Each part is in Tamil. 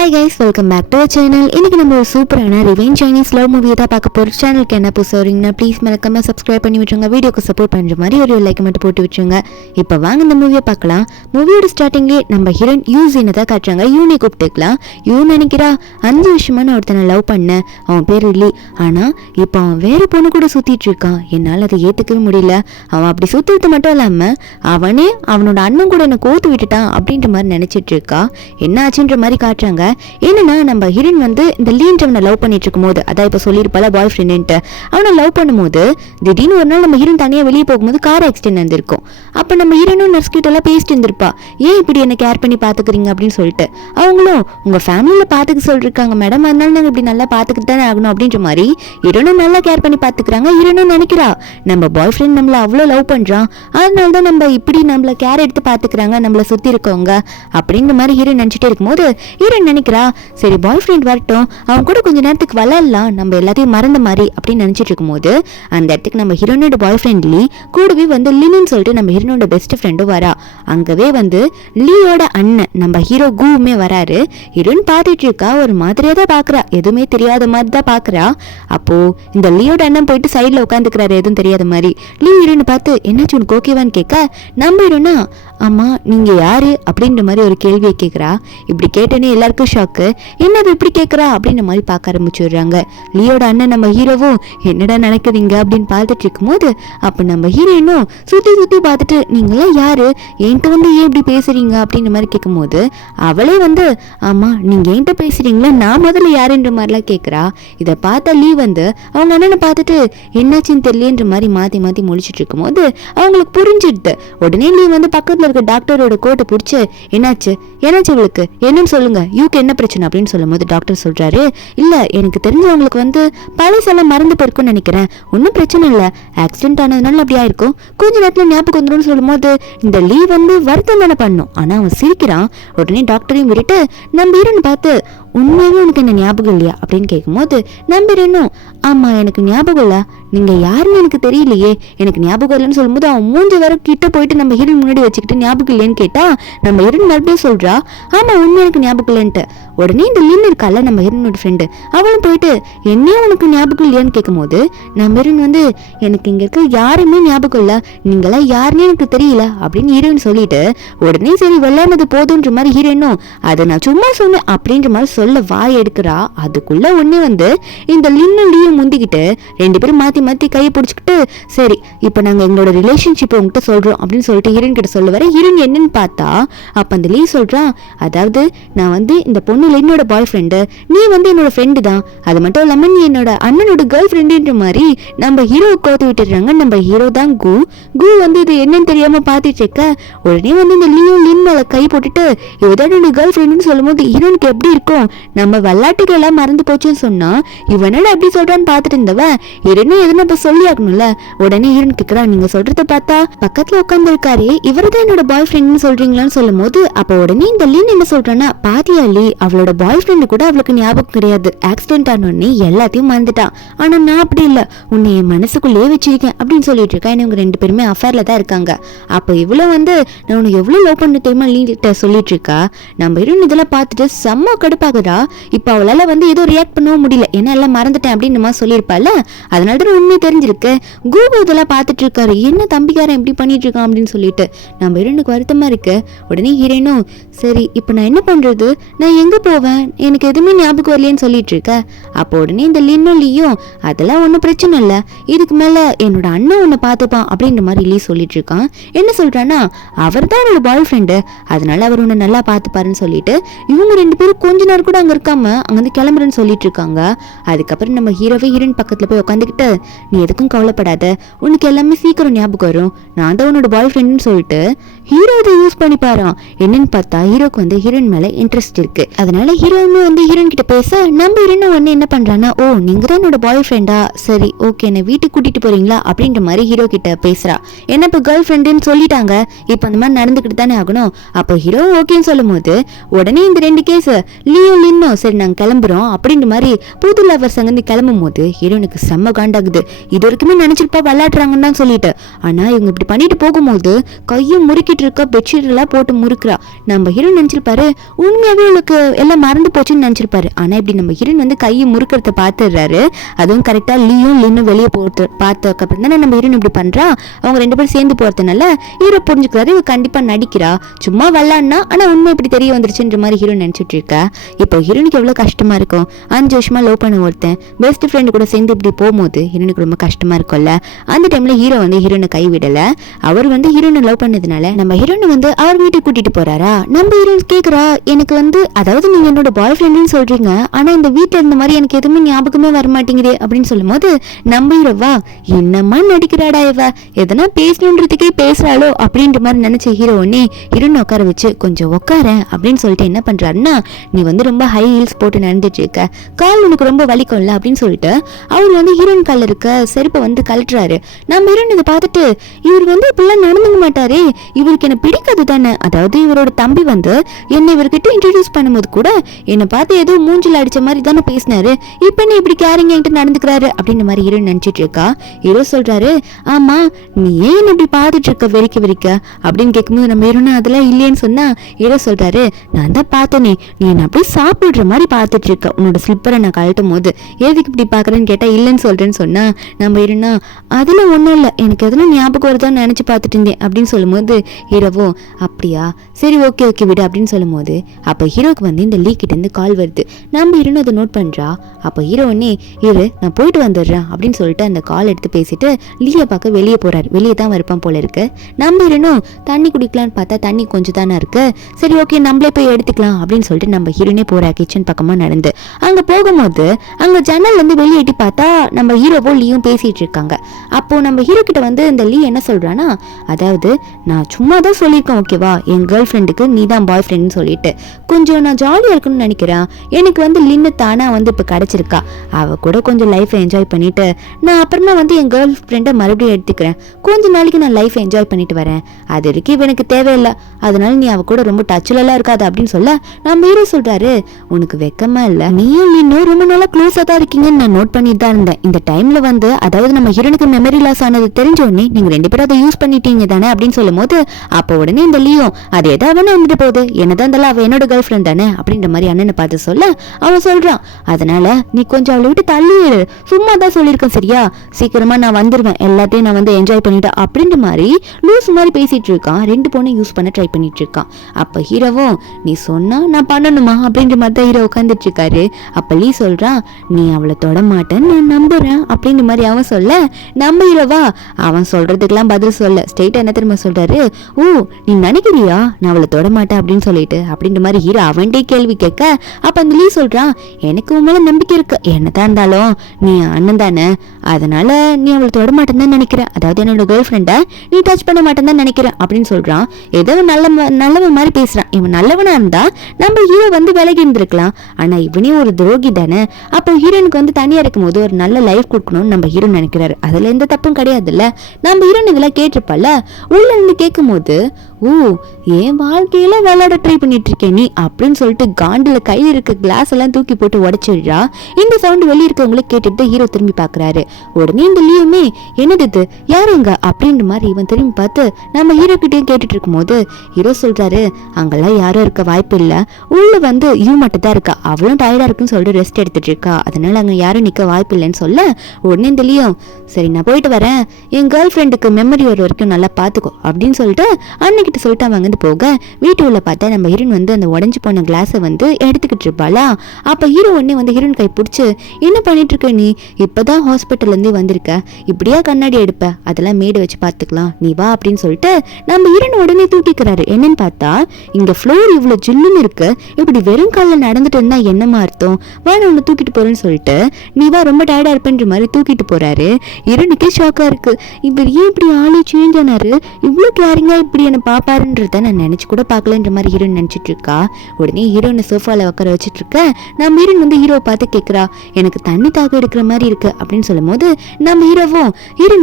Hi guys, welcome back to channel. இன்னைக்கு நம்ம ஒரு சூப்பரான ரிவெஞ்ச் சைனீஸ் லவ் மூவியை தான் பார்க்க போகிறோம். சேனலுக்கு என்ன புதுசு வரீங்கன்னா ப்ளீஸ் மறக்காம சப்ஸ்கிரைப் பண்ணி விட்டுருங்க. வீடியோக்கு சப்போர்ட் பண்ணுற மாதிரி ஒரு லைக் மட்டும் போட்டு விட்டுருங்க. இப்போ வாங்க இந்த மூவியை பார்க்கலாம். மூவியோட ஸ்டார்டிங்லேயே நம்ம ஹீரோயின் யூசின்னு தான் காட்டுறாங்க. யூனி கூப்பிட்டுக்கலாம். யூன் நினைக்கிறா 5 வருஷமான ஒருத்தனை லவ் பண்ண, அவன் பேர் இல்லி. ஆனால் இப்போ அவன் வேற பொண்ணு கூட சுற்றிட்டு இருக்கான். என்னால் அதை ஏற்றுக்கவே முடியல. அவன் அப்படி சுற்றுறது மட்டும் இல்லாமல் அவனே அவனோட அண்ணன் கூட என்னை கோத்து விட்டுட்டான் அப்படின்ற மாதிரி நினச்சிட்டு இருக்கா. என்ன ஆச்சுன்ற மாதிரி காட்டுறாங்க. என்னன்னா நம்ம ஹீரோயின் வந்து இந்த லீன்றவனை லவ் பண்ணிட்டு இருக்கும் போது, அதான் இப்போ சொல்லியிருப்பால பாய் ஃப்ரெண்டுன்ட்டு, அவனை லவ் பண்ணும்போது திடீர்னு ஒரு நாள் நம்ம ஹீரோயின் தனியாக வெளியே போகும்போது கார் ஆக்சிடென்ட் வந்திருக்கும். அப்போ நம்ம ஹீரோனும் நர்ஸ் கிட்ட எல்லாம் பேசிட்டு இருந்திருப்பா, ஏன் இப்படி என்ன கேர் பண்ணி பார்த்துக்கிறீங்க அப்படின்னு சொல்லிட்டு. அவங்களும் உங்கள் ஃபேமிலியில் பார்த்துக்க சொல்லிருக்காங்க மேடம், அதனால நாங்கள் இப்படி நல்லா பார்த்துக்கிட்டு தானே ஆகணும் அப்படின்ற மாதிரி ஹீரோனும் நல்லா கேர் பண்ணி பார்த்துக்கிறாங்க. ஹீரோனும் நினைக்கிறா நம்ம பாய் ஃப்ரெண்ட் நம்மளை அவ்வளோ லவ் பண்ணுறான், அதனால தான் நம்ம இப்படி நம்மளை கேர் எடுத்து பார்த்துக்கிறாங்க நம்மளை சுற்றி இருக்கவங்க அப்படின்ற மாதிரி ஹீரோயின் நினச்சிட்டே இருக்கும்போது ஹீரோயின் நினைக்கிறா, சரி பாய் ஃப்ரெண்ட் வரட்டும், அவன் கூட கொஞ்ச நேரத்துக்கு வளரலாம், நம்ம எல்லாத்தையும் மறந்த மாதிரி அப்படின்னு நினச்சிட்டு இருக்கும்போது அந்த இடத்துக்கு நம்ம ஹீரோனோட பாய் ஃப்ரெண்ட் லீ கூடவே வந்து லின்னு சொல்லிட்டு நம்ம ஹீரோனோட பெஸ்ட் ஃப்ரெண்டும் வரா. அங்கவே வந்து லீயோட அண்ணன் நம்ம ஹீரோ கூவுமே வராரு. ஹீரோயின் பார்த்துட்டு இருக்கா, ஒரு மாதிரியா தான் பார்க்குறா, எதுவுமே தெரியாத மாதிரி தான் பார்க்குறா. அப்போ இந்த லீயோட அண்ணன் போயிட்டு சைடில் உட்காந்துக்கிறாரு எதுவும் தெரியாத மாதிரி. லீ ஹீரோனை பார்த்து என்னாச்சு உனக்கு ஓகேவான்னு கேட்க, நம்ம ஹீரோனா ஆமா நீங்க யாரு அப்படின்ற மாதிரி ஒரு கேள்வியை கேட்குறா. இப்படி கேட்டேனே எல்லாருக்கும் ஷாக்கு, என்னது இப்படி கேட்குறா அப்படின்ற மாதிரி பார்க்க ஆரம்பிச்சுடுறாங்க. லியோட அண்ணன் நம்ம ஹீரோவும் என்னடா நடக்குதுங்க அப்படின்னு பார்த்துட்டு இருக்கும்போது அப்போ நம்ம ஹீரோயினும் சுற்றி சுற்றி பார்த்துட்டு நீங்களாம் யாரு, என்கிட்ட வந்து ஏன் இப்படி பேசுறீங்க அப்படின்ற மாதிரி கேட்கும்போது அவளே வந்து ஆமா நீங்க என்கிட்ட பேசுறீங்களா, நான் முதல்ல யாருன்ற மாதிரிலாம் கேட்குறா. இதை பார்த்த லீ வந்து அவங்க அண்ணனை பார்த்துட்டு என்னாச்சுன்னு தெரியலன்ற மாதிரி மாற்றி மாற்றி முடிச்சுட்டு இருக்கும்போது அவங்களுக்கு புரிஞ்சிடுது. உடனே லீ வந்து பக்கத்தில் இருக்க டாக்டரோட கோட்டை பிடிச்சி என்னாச்சு இவளுக்கு என்னன்னு சொல்லுங்க, யூக்கு என்ன பிரச்சனை அப்படின்னு சொல்லும் போது டாக்டர் சொல்றாரு, இல்ல எனக்கு தெரிஞ்சவங்களுக்கு வந்து பழசெல்லாம் மறந்து போயிருக்கும்னு நினைக்கிறேன், ஒன்றும் பிரச்சனை இல்லை, ஆக்சிடென்ட் ஆனதுனால அப்படியா இருக்கும், கொஞ்ச நேரத்துல ஞாபகம் வந்துடும் சொல்லும் போது இந்த லீ வந்து வருத்தம் தானே பண்ணும். ஆனா அவன் சிரிக்கிறான். உடனே டாக்டரையும் விட்டுட்டு நம்ம ஹீரோன்னு பார்த்து உண்மையாவே உனக்கு என்ன ஞாபகம் இல்லையா அப்படின்னு கேட்கும்போது நம்பிரனும் ஆமா எனக்கு ஞாபகம் இல்லை, நீங்க யாருன்னு எனக்கு தெரியலையே, எனக்கு ஞாபகம் இல்லைன்னு சொல்லும்போது அவன் மூஞ்சி வர கிட்ட போயிட்டு நம்ம ஹீரோயின் முன்னாடி வச்சுக்கிட்டு ஞாபகம் இல்லைன்னு கேட்டா நம்ம ஹீரோயின் மறுபடியும் சொல்றா ஆமா உண்மை எனக்கு ஞாபகம் இல்லைன்ட்டு. உடனே இந்த லின் இருக்கால நம்ம ஹீரோனோட ஃப்ரெண்டு, அவளும் போயிட்டு என்னையும் உனக்கு ஞாபகம் இல்லையான்னு கேட்கும்போது நம்ம ஹீரோயின் வந்து எனக்கு இங்க இருக்க யாருமே ஞாபகம் இல்லை, நீங்களாம் யாருன்னே எனக்கு தெரியல அப்படின்னு ஹீரோயின் சொல்லிட்டு உடனே சரி விளையாடுறது போதுன்ற மாதிரி ஹீரோயினும் அதை நான் சும்மா சொன்னேன் அப்படின்ற மாதிரி சொல்ல வாய் எடுக்கிறா. அதுக்குள்ள ஒண்ணே வந்து இந்த லின்னும் லீயும் முந்திக்கிட்டு 2 பேரும் மாத்தி மாத்தி கையை பிடிச்சிக்கிட்டு சரி இப்போ நாங்க எங்களோட ரிலேஷன்ஷிப் உங்ககிட்ட சொல்றோம் அப்படின்னு சொல்லிட்டு ஹீரோயின் கிட்ட சொல்ல வர ஹீரோயின் என்னன்னு பார்த்தா அப்ப அந்த லீ சொல்றான், அதாவது நான் வந்து இந்த பொண்ணு லின்னோட பாய் ஃப்ரெண்டு, நீ வந்து என்னோட ஃப்ரெண்டு தான், அது மட்டும் இல்லாம நீ என்னோட அண்ணனோட கேர்ள் ஃப்ரெண்டுன்ற மாதிரி நம்ம ஹீரோ கோத்து விட்டுறாங்க. நம்ம ஹீரோ தான் கூ வந்து இது என்னன்னு தெரியாம பார்த்துட்டு இருக்க. உடனே வந்து இந்த லீயும் லின் மேல கை போட்டுட்டு இவதான் என்னோட கேர்ள் ஃப்ரெண்டுன்னு சொல்லும் போது ஹீரோனுக்கு எப்படி இருக்கும், நம்ம விளையாட்டுக்கு எல்லாம் மறந்து போச்சுன்னு சொன்னா இவனோட எப்படி சொல்றான்னு பார்த்துட்டு இருந்தவன் ஹீரோனும் எதுனா இப்ப சொல்லி ஆகணும்ல. உடனே ஹீரோன் கேக்குறா, நீங்க சொல்றத பார்த்தா பக்கத்துல உட்கார்ந்து இருக்காரு இவர்தான் என்னோட பாய் ஃப்ரெண்ட்னு சொல்றீங்களான்னு சொல்லும் போது அப்ப உடனே இந்த லின் என்ன சொல்றான்னா, பாத்தியா லீ அவளோட பாய் ஃப்ரெண்டு கூட அவளுக்கு ஞாபகம் கிடையாது, ஆக்சிடென்ட் ஆனோடனே எல்லாத்தையும் மறந்துட்டான், ஆனா நான் அப்படி இல்ல, உன்னை என் மனசுக்குள்ளே வச்சிருக்கேன் அப்படின்னு சொல்லிட்டு இருக்கா. இவங்க 2 பேருமே அஃபேர்ல தான் இருக்காங்க. அப்ப இவ்வளவு வந்து நான் உனக்கு எவ்வளவு லவ் பண்ண தெரியுமா லீ கிட்ட சொல்லிட்டு இருக்கா. நம்ம ஹீரோயின் இதெல்லாம் பார்த்துட்டு செம்ம கடுப்பாகுதா. இப்ப அவளால வந்து ஏதோ ரியாக்ட் பண்ணவும் முடியல, ஏன்னா எல்லாம் மறந்துட்டேன் அப்படின்னு நம்ம சொல்லியிருப்பால, அதனால தான் உண்மை தெரிஞ்சிருக்கு. கூகு இதெல்லாம் பார்த்துட்டு இருக்காரு, என்ன தம்பிக்காரன் எப்படி பண்ணிட்டு இருக்கான் அப்படின்னு சொல்லிட்டு நம்ம ஹீரோனுக்கு வருத்தமா இருக்கு. உடனே ஹீரோனும் சரி இப்போ நான் என்ன பண்றது, நான் எங்க போவேன், எனக்கு எதுவுமே ஞாபகம் வரலையேன்னு சொல்லிட்டு இருக்க. அப்போ உடனே இந்த லின்னும் லீயும் அதெல்லாம் ஒன்றும் பிரச்சனை இல்லை, இதுக்கு மேல என்னோட அண்ணன் உன்னை பார்த்துப்பான் அப்படின்ற மாதிரி லீ சொல்லிட்டு இருக்கான். என்ன சொல்றான்னா அவர் தான் என்னோட பாய் ஃப்ரெண்டு, அதனால அவர் உன்னை நல்லா பார்த்துப்பாருன்னு சொல்லிட்டு இவங்க 2 பேரும் கொஞ்ச நேரம் கூட அங்க இருக்காம அங்க வந்து கிளம்புறேன்னு சொல்லிட்டு இருக்காங்க. அதுக்கப்புறம் நம்ம ஹீரோவே ஹீரோயின் பக்கத்துல போய் உட்காந்துக்கிட்டு நீ எதுக்கும் கவலைப்படாத, உனக்கு எல்லாமே சீக்கிரம் ஞாபகம் வரும், நான் தான் உன்னோட பாய் ஃப்ரெண்டுன்னு சொல்லிட்டு ஹீரோ இதை யூஸ் பண்ணி பாரான். என்னன்னு பார்த்தா ஹீரோக்கு வந்து ஹீரோயின் மேல இன்ட்ரெஸ்ட் இருக்கு. அதனால ஹீரோயினும் வந்து ஹீரோயின் கிட்ட பேச நம்ம ஹீரோயின் வந்து என்ன பண்றான்னா, ஓ நீங்க தான் என்னோட பாய் ஃப்ரெண்டா, சரி ஓகே என்ன வீட்டுக்கு கூட்டிட்டு போறீங்களா அப்படின்ற மாதிரி ஹீரோ கிட்ட பேசுறா. என்ன இப்ப கேர்ள் ஃப்ரெண்டுன்னு சொல்லிட்டாங்க, இப்ப அந்த மாதிரி நடந்துக்கிட்டு தானே ஆகணும். அப்போ ஹீரோ ஓகேன்னு சொல்லும் போது உடனே இந்த 2 கேஸ் லீயும் லின்னும் சரி நாங்க கிளம்புறோம் அப்படின்ற மாதிரி புது லவர்ஸ் அங்கிருந்து கிளம்பும் போது ஹீரோனுக்கு செம்ம காண்டாகுது. போகுது. இது வரைக்குமே நினைச்சிருப்பா விளையாடுறாங்கன்னு தான் சொல்லிட்டு, ஆனா இவங்க இப்படி பண்ணிட்டு போகும்போது கையை முறுக்கிட்டு இருக்க பெட்ஷீட் எல்லாம் போட்டு முறுக்குறா. நம்ம ஹீரோ நினைச்சிருப்பாரு உண்மையாவே இவளுக்கு எல்லாம் மறந்து போச்சுன்னு நினைச்சிருப்பாரு. ஆனா இப்படி நம்ம ஹீரோன் வந்து கையை முறுக்கிறத பாத்துடுறாரு. அதுவும் கரெக்டா லின்னு வெளியே போட்டு பார்த்ததுக்கு அப்புறம் தானே நம்ம ஹீரோன் இப்படி பண்றா. அவங்க 2 பேரும் சேர்ந்து போறதுனால ஹீரோ புரிஞ்சுக்கிறாரு இவ கண்டிப்பா நடிக்கிறா, சும்மா விளாட்னா, ஆனா உண்மை இப்படி தெரிய வந்துருச்சுன்ற மாதிரி ஹீரோ நினைச்சிட்டு இருக்கா. இப்போ ஹீரோனுக்கு எவ்வளவு கஷ்டமா இருக்கும். 5 வருஷமா லவ் பண்ண ஒருத்தன் பெஸ்ட் ஃப்ரெண்டு கூட சேர்ந்து இப்படி போகும்போது ஹீரோனுக்கு ரொம்ப கஷ்டமா இருக்கும்ல. அந்த டைம்ல ஹீரோ வந்து ஹீரோனை கைவிடல. அவர் வந்து ஹீரோனை லவ் பண்ணதுனால நம்ம ஹீரோனை வந்து அவர் வீட்டுக்கு கூட்டிட்டு போறாரா. நம்ம ஹீரோன் கேக்குறா, எனக்கு வந்து அதாவது நீங்க என்னோட பாய் ஃப்ரெண்டுன்னு சொல்றீங்க, ஆனா இந்த வீட்டுல இருந்த மாதிரி எனக்கு எதுவுமே ஞாபகமே வர மாட்டேங்குது அப்படின்னு சொல்லும் போது நம்ம ஹீரோவா என்னம்மா நடிக்கிறாடா இவ, எதனா பேசணுன்றதுக்கே பேசுறாளோ அப்படின்ற மாதிரி நினைச்ச ஹீரோனே ஹீரோனை உட்கார வச்சு கொஞ்சம் உட்கார அப்படின்னு சொல்லிட்டு என்ன பண்றாருன்னா, நீ வந்து ரொம்ப ஹை ஹீல்ஸ் போட்டு நடந்துட்டு இருக்க, கால் உனக்கு ரொம்ப வலிக்கும்ல அப்படின்னு சொல்லிட்டு அவர் வந்து ஹீரோயின் கால இருக்க செருப்பை வந்து கழட்டுறாரு. நம்ம ஹீரோன் இதை பார்த்துட்டு இவர் வந்து இப்பெல்லாம் நடந்துக்க மாட்டாரே, இவருக்கு என்ன பிடிக்காது தானே, அதாவது இவரோட தம்பி வந்து என்னை இவர்கிட்ட இன்ட்ரடியூஸ் பண்ணும்போது கூட என்னை பார்த்து ஏதோ மூஞ்சில் அடிச்ச மாதிரி தானே பேசினாரு, இப்ப என்ன இப்படி கேரிங் என்கிட்ட நடந்துக்கிறாரு அப்படின்ற மாதிரி ஹீரோயின் நினைச்சிட்டு இருக்கா. ஹீரோ சொல்றாரு, ஆமா நீ ஏன் இப்படி பார்த்துட்டு இருக்க வெறிக்க அப்படின்னு கேட்கும்போது நம்ம ஹீரோனா அதெல்லாம் இல்லையேன்னு சொன்னா ஹீரோ சொல்றாரு, நான் தான் பார்த்தனே நீ என்ன அப்படியே சாப்பிடுற மாதிரி பார்த்துட்டு இருக்க, உன்னோட ஸ்லிப்பரை நான் கழட்டும் போது எதுக்கு இப்படி பாக்குறேன்னு கேட்டா இல்லைன்னு சொல்றேன்னு சொன்னா நம்ம ஹீரோனா அதுல ஒண்ணும் இல்லை, எனக்கு எதெல்லாம் ஞாபகம் வருதான்னு நினைச்சு பார்த்துட்டு இருந்தேன் அப்படின்னு சொல்லும் போது ஹீரோவோ அப்படியா சரி ஓகே விடு அப்படின்னு சொல்லும் போது அப்ப ஹீரோக்கு வந்து இந்த லீ கிட்ட இருந்து கால் வருது. நம்ம ஹீரோன்னு அதை நோட் பண்றா. அப்ப ஹீரோ உடனே இரு நான் போயிட்டு வந்துடுறேன் அப்படின்னு சொல்லிட்டு அந்த கால் எடுத்து பேசிட்டு லீயை பார்க்க வெளியே போறாரு. வெளியே தான் இருப்பான் போல இருக்கு. நம்ம ஹீரோனும் தண்ணி குடிக்கலான்னு பார்த்தா தண்ணி கொஞ்சம் தானே இருக்கு, சரி ஓகே நம்மளே போய் எடுத்துக்கலாம் அப்படின்னு சொல்லிட்டு நம்ம ஹீரோனே போறா கிச்சன் பக்கமா நடந்து. அங்க போகும்போது அங்க ஜன்னல் வந்து வெளியே எட்டி பார்த்தா நம்ம ஹீரோவோ லீயும் பேசிட்டு இருக்காங்க. அப்போ நம்ம ஹீரோ கிட்ட வந்து இந்த லீ என்ன சொல்றானா, அதாவது நான் சும்மா தான் சொல்லியிருக்கேன் ஓகேவா, என் கேர்ள் ஃப்ரெண்டுக்கு நீ தான் பாய் ஃப்ரெண்ட்னு சொல்லிட்டு கொஞ்சம் நான் ஜாலியா இருக்கணும்னு நினைக்கிறேன். எனக்கு வந்து லின்னு தானா வந்து இப்ப கிடைச்சிருக்கா, அவ கூட கொஞ்சம் லைஃப் என்ஜாய் பண்ணிட்டு நான் அப்புறமா வந்து என் கேர்ள் ஃப்ரெண்டை மறுபடியும் எடுத்துக்கிறேன், கொஞ்ச நாளைக்கு நான் லைஃப் என்ஜாய் பண்ணிட்டு வரேன், அது வரைக்கும் எனக்கு தேவையில்லை, அதனால நீ அவ கூட ரொம்ப டச்ல எல்லாம் இருக்காது அப்படின்னு சொல்ல நம்ம ஹீரோ சொல்றாரு, உனக்கு வெக்கமா இல்ல, நீயும் இன்னும் ரொம்ப நாளா க்ளோஸா தான் இருக்கீங்கன்னு நான் நோட் பண்ணிட்டு தான் இருந்தேன். இந்த டைம்ல வந்து அதாவது நம்ம ஹீரோனுக்கு மெமரி லாஸ் ஆனது தெரிஞ்ச உடனே நீங்க 2 பேரும் அதை யூஸ் பண்ணிட்டீங்க தானே அப்படின்னு சொல்லும் போது அப்போ உடனே இந்த லீயும் அது ஏதாவது வந்துட்டு போகுது, என்னதான் இருந்தாலும் அவ என்னோட கேர்ள் ஃப்ரெண்ட் தானே அப்படின்ற மாதிரி அண்ணனை பார்த்து சொல்ல அவன் சொல்றான், அதனால நீ கொஞ்சம் அவளை விட்டு தள்ளி சும்மா தான் சொல்லியிருக்கேன் சரியா, சீக்கிரமா நான் வந்துருவேன், எல்லாத்தையும் நான் வந்து என்ஜாய் பண்ணிட்டேன் அப்படின்ற மாதிரி லூஸ் மாதிரி பேசிட்டு இருக்கான். 2 பொண்ணை யூஸ் பண்ண ட்ரை பண்ணிட்டு இருக்கான். அப்ப ஹீரோவும் நீ சொன்னா நான் பண்ணணுமா அப்படின்ற மாதிரி தான் ஹீரோ உட்காந்துட்டு இருக்காரு. அப்ப லீ சொல்றான், நீ அவளை தொட மாட்டேன்னு நான் நம்புறேன் அப்படின்ற மாதிரி அவன் சொல்ல நம்ம ஹீரோவா அவன் சொல்றதுக்கெல்லாம் பதில் சொல்ல ஸ்ட்ரெயிட்டா என்ன தெரியுமா சொல்றாரு, ஓ நீ நினைக்கிறியா நான் அவளை தொட மாட்டேன் அப்படின்னு சொல்லிட்டு அப்படின்ற மாதிரி ஹீரோ அவன்கிட்டே கேள்வி கேட்க அப்ப அந்த லீ சொல்றான், எனக்கு உன் மேல நம்பிக்கை இருக்கு, என்னதான் இருந்தாலும் நீ அண்ணன் தானே, அதனால நீ அவளை தொட மாட்டேன்னு தான் நினைக்கிறேன், அதாவது என்னோட கேர்ள் ஃப்ரெண்டை நீ டச் பண்ண மாட்டேன்னு தான் நினைக்கிறேன் அப்படின்னு சொல்றான். ஏதோ நல்லவன் மாதிரி பேசுறான். இவன் நல்லவனா இருந்தா நம்ம ஹீரோ வந்து விலகி இருந்திருக்கலாம், ஆனா இவனே ஒரு துரோகி தானே. அப்போ ஹீரோனுக்கு வந்து தனியா இருக்கும் போது ஒரு நல்ல லைஃப் கொடுக்கணும்னு நம்ம ஹீரோ நினைக்கிறாரு. அதுல எந்த தப்பும் கிடையாதுல்ல. நம்ம ஹீரோன் இதெல்லாம் கேட்டிருப்பல, உள்ள இருந்து கேட்கும் போது ஓ என் வாழ்க்கையில விளையாட ட்ரை பண்ணிட்டு இருக்கேன் நீ அப்படின்னு சொல்லிட்டு காண்டில கையில் இருக்க கிளாஸ் எல்லாம் தூக்கி போட்டு உடைச்சிடுறா. இந்த சவுண்ட் வெளியே இருக்கவங்களே கேட்டுட்டு ஹீரோ திரும்பி பாக்குறாரு. உடனே இந்த லீவுமே என்னது இது யாருங்க அப்படின்ற மாதிரி இவன் திரும்பி பார்த்து நம்ம ஹீரோ கிட்டயும் கேட்டுட்டு இருக்கும் போது ஹீரோ சொல்றாரு, அங்கெல்லாம் யாரும் இருக்க வாய்ப்பு இல்ல, உள்ள வந்து யூ மட்டும் தான் இருக்கா, அவளும் டயர்டா இருக்குன்னு சொல்லிட்டு ரெஸ்ட் எடுத்துட்டு இருக்கா, அதனால அங்க யாரும் நிக்க வாய்ப்பு இல்லைன்னு சொல்ல உடனே இந்த லீயும் சரி நான் போயிட்டு வரேன், என் கேர்ள் ஃப்ரெண்டுக்கு மெமரி வர வரைக்கும் நல்லா பாத்துக்கோ அப்படின்னு சொல்லிட்டு அன்னைக்கிட்ட சொல்லிட்டு அவங்க வந்து போக வீட்டு உள்ள பார்த்தா நம்ம ஹீரோன் வந்து அந்த உடஞ்சு போன கிளாஸை வந்து எடுத்துக்கிட்டு இருப்பாளா. அப்ப ஹீரோ உடனே வந்து ஹீரோன் கை பிடிச்சு என்ன பண்ணிட்டு இருக்க நீ, இப்பதான் ஹாஸ்பிட்டல்ல இருந்து வந்திருக்க, இப்படியா கண்ணாடி எடுப்ப, அதெல்லாம் மேடு வச்சு பாத்துக்கலாம் நீ வா அப்படின்னு சொல்லிட்டு நம்ம ஹீரோன் உடனே தூக்கிக்கிறாரு. என்னன்னு பார்த்தா இங்க ஃப்ளோர் இவ்வளவு ஜில்லுன்னு இருக்கு, இப்படி வெறும் காலில் நடந்துட்டு இருந்தா என்னமா அர்த்தம், வா நான் உன்னை தூக்கிட்டு போறேன்னு சொல்லிட்டு நீ வா ரொம்ப டயர்டா இருப்பேன்ற மாதிரி தூக்கிட்டு போறாரு. ஹீரோனுக்கே ஷாக்கா இருக்கு, இவர் ஏன் இப்படி ஆளே சேஞ்ச் ஆனாரு, இவ்வளவு கேரிங்கா இப்படி என்ன பாப்பாருன்றத நான் நினைச்சு கூட பார்க்கலன்ற மாதிரி ஹீரோயின் நினைச்சிட்டு இருக்கா. உடனே ஹீரோனை சோஃபால உட்கார வச்சுட்டு இருக்க நம்ம ஹீரோயின் வந்து ஹீரோவை பார்த்து கேட்கறா, எனக்கு தண்ணி தாக எடுக்கிற மாதிரி இருக்கு அப்படின்னு சொல்லும் போது நம்ம ஹீரோவும்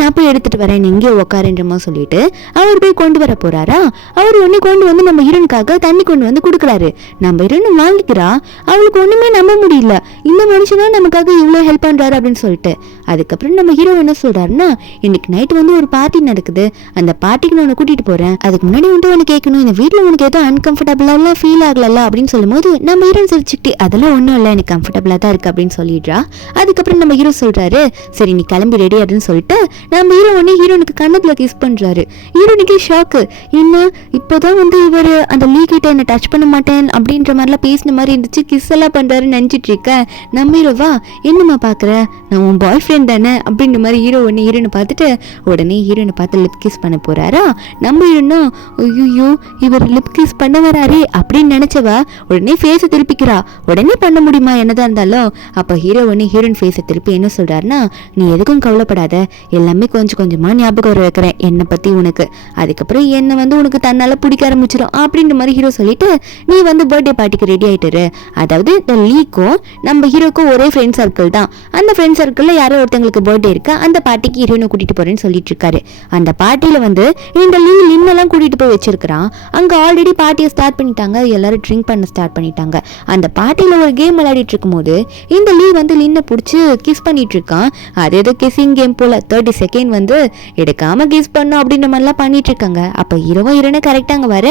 நான் போய் எடுத்துட்டு வரேன், நீ இங்கே உட்காருன்ற மாதிரி சொல்லிட்டு அவர் போய் கொண்டு வர போறாரா. அவர் ஒண்ணு கொண்டு வந்து நம்ம ஹீரோனுக்காக தண்ணி கொண்டு வந்து கொடுக்குறாரு. நம்ம ஹீரோயின் வாங்கிக்கிறா. அவளுக்கு ஒண்ணுமே நம்ப முடியல, இந்த மனுஷனா நமக்காக இவ்வளவு ஹெல்ப் பண்றாரு அப்படின்னு சொல்லிட்டு. அதுக்கப்புறம் நம்ம ஹீரோ என்ன சொல்றாருன்னா, இன்னைக்கு நைட் வந்து ஒரு பார்ட்டி நடக்குது, அந்த பார்ட்டிக்கு நான் கூட்டிட்டு போறேன், அதுக்கு முன்னாடி வந்து உனக்கு கேட்கணும், இந்த வீட்டுல உனக்கு ஏதோ அன்கம்ஃபர்டபுளா ஃபீல் ஆகல அப்படின்னு சொல்லும் போது நம்ம ஹீரோ சிரிச்சுக்கிட்டு அதெல்லாம் ஒண்ணும் இல்லை, எனக்கு கம்ஃபர்டபுளா தான் இருக்கு அப்படின்னு சொல்லிடுறா. அதுக்கப்புறம் நம்ம ஹீரோ சொல்றாரு, சரி நீ கிளம்பி ரெடி அப்படின்னு சொல்லிட்டு நம்ம ஹீரோ உடனே ஹீரோனுக்கு கண்ணத்துல கிஸ் பண்றாரு. ஹீரோனுக்கு ஷாக்கு, என்ன இப்போதான் வந்து இவர் அந்த லீ கிட்ட என்ன டச் பண்ண மாட்டேன் அப்படின்ற மாதிரிலாம் பேசின மாதிரி இருந்துச்சு, கிஸ் எல்லாம் பண்றாருன்னு நினைச்சிட்டு இருக்க. நம்ம ஹீரோவா என்னம்மா பாக்குற, நான் உன் பாய் ஃப்ரெண்ட் தானே அப்படின்ற மாதிரி ஹீரோ உடனே ஹீரோனை பார்த்துட்டு உடனே ஹீரோனை பார்த்து லிப் கிஸ் பண்ண போறாரா. நம்ம ஹீரோனா ஐயோ இவர் லிப் கிஸ் பண்ண வராரே அப்படின்னு நினைச்சவா உடனே ஃபேஸை திருப்பிக்கிறா. உடனே பண்ண முடியுமா என்னதான் இருந்தாலும். அப்போ ஹீரோ உடனே ஹீரோயின் ஃபேஸை திருப்பி என்ன சொல்றாருன்னா, நீ எதுக்கும் கவலைப்படாத, எல்லாமே கொஞ்சம் கொஞ்சமா ஞாபகம் வர வைக்கிறேன் என்னை பத்தி உனக்கு, அதுக்கப்புறம் என்னை வந்து உனக்கு தன்னால பிடிக்க ஆரம்பிச்சிடும் அப்படின்ற மாதிரி ஹீரோ சொல்லிட்டு நீ வந்து பர்த்டே பார்ட்டிக்கு ரெடி ஆயிட்டுரு. அதாவது இந்த லீக்கும் நம்ம ஹீரோக்கும் ஒரே ஃப்ரெண்ட் சர்க்கிள் தான், அந்த ஃப்ரெண்ட் சர்க்கிள்ல யாரோ ஒருத்தங்களுக்கு பர்த்டே இருக்கு, அந்த பார்ட்டிக்கு ஹீரோனை கூட்டிட்டு போறேன்னு சொல்லிட்டு இருக்காரு. அந்த பார்ட்டியில வந்து இந்த லின்னெல்லாம் கூட்டிட்டு போய் வச்சிருக்கிறான். அங்க ஆல்ரெடி பார்ட்டியை ஸ்டார்ட் பண்ணிட்டாங்க, எல்லாரும் ட்ரிங்க் பண்ண ஸ்டார்ட் பண்ணிட்டாங்க. அந்த பார்ட்டியில ஒரு கேம் விளையாடிட்டு இருக்கும் போது இந்த லீ வந்து லின்னை பிடிச்சி கிஸ் பண்ணிட்டு இருக்கான். அது ஏதோ கிஸிங் கேம் போல 30 செகண்ட் வந்து எடுக்காம கிஸ் பண்ணும் அப்படின்ற மாதிரிலாம் பண்ணிட்டு இருக்காங்க. அப்ப ஹீரோனை கரெக்டா அங்க வர.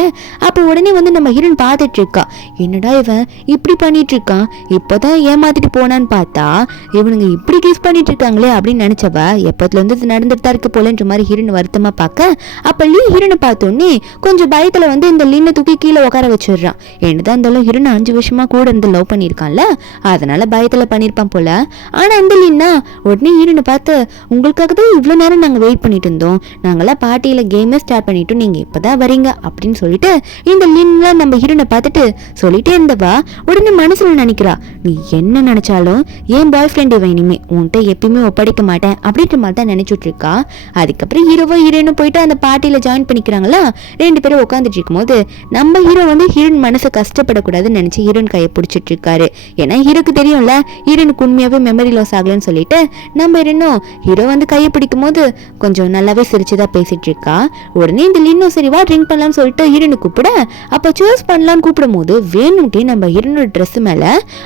அப்ப உடனே வந்து நம்ம ஹீரோன் பார்த்துட்டு இருக்கா, என்னடா இவன் இப்படி பண்ணிட்டு இருக்கான், இப்பதான் ஏமாத்திட்டு போனான்னு பார்த்தா இவனுங்க இப்படி கிஸ் பண்ணிட்டு இருக்காங்களே அப்படின்னு நினைச்சவ எப்பத்துல இருந்து நடந்துட்டு தான் இருக்கு போலன்ற மாதிரி ஹீரோன் வருத்தமா பார்க்க. அப்ப லீ ஹீரோனை பார்த்தோன்னே கொஞ்சம் பயத்துல வந்து இந்த லின்னை தூக்கி கீழே உட்கார வச்சிடுறான். என்னதான் இருந்தாலும் ஹீரோன் 5 வருஷமா கூட இருந்து லவ் பண்ணியிருக்கான்ல, அதனால பயத்துல பண்ணிருப்பான் போல. ஆனா இந்த லின்னா உடனே ஹீரோனை பார்த்து, உங்களுக்காக தான் இவ்வளவு நேரம் நாங்க வெயிட் பண்ணிட்டு இருந்தோம், நாங்களாம் பார்ட்டியில கேமே ஸ்டார்ட் பண்ணிட்டோம், நீங்க இப்பதான் வரீங்க அப்படின்னு சொல்லிட்டு இந்த லின்ல நம்ம ஹீரோனை பார்த்துட்டு சொல்லிட்டே இருந்தவா உடனே மனசுல நினைக்கிறா, நீ என்ன நினைச்சாலும் என் பாய் ஃப்ரெண்ட் இவன், இனிமே உன்கிட்ட எப்பயுமே ஒப்படைக்க மாட்டேன் அப்படின்ற மாதிரி தான் நினைச்சிட்டு இருக்கா. அதுக்கப்புறம் ஹீரோவோ ஹீரோனும் போயிட்டு அந்த பார்ட்டியில ஜாயின் பண்ணிக்கிறாங்களா. 2 பேரும் உட்காந்துட்டு இருக்கும் போது நம்ம ஹீரோ வந்து ஹீரோயின் மனசை கஷ்டப்படக்கூடாதுன்னு நினைச்சு ஹீரோயின் கையை பிடிச்சிட்டு இருக்காரு. ஏன்னா ஹீரோக்கு தெரியும்ல ஹீரோனுக்கு உண்மையாவே மெமரி லாஸ் ஆகலன்னு சொல்லிட்டு நம்ம ஹீரோ வந்து கையை பிடிக்கும் போது கொஞ்சம் நல்லாவே சிரிச்சுதான் பேசிட்டு இருக்கா. உடனே இந்த லின்னோ சரிவா ட்ரிங்க் பண்ணலாம்னு சொல்லிட்டு ஹீரோனு கூப்பிட, அப்ப சூஸ் பண்ணலான்னு கூப்பிடும் போது வேணும்ட்டே நம்ம ஹீரோனோட ட்ரெஸ் மேல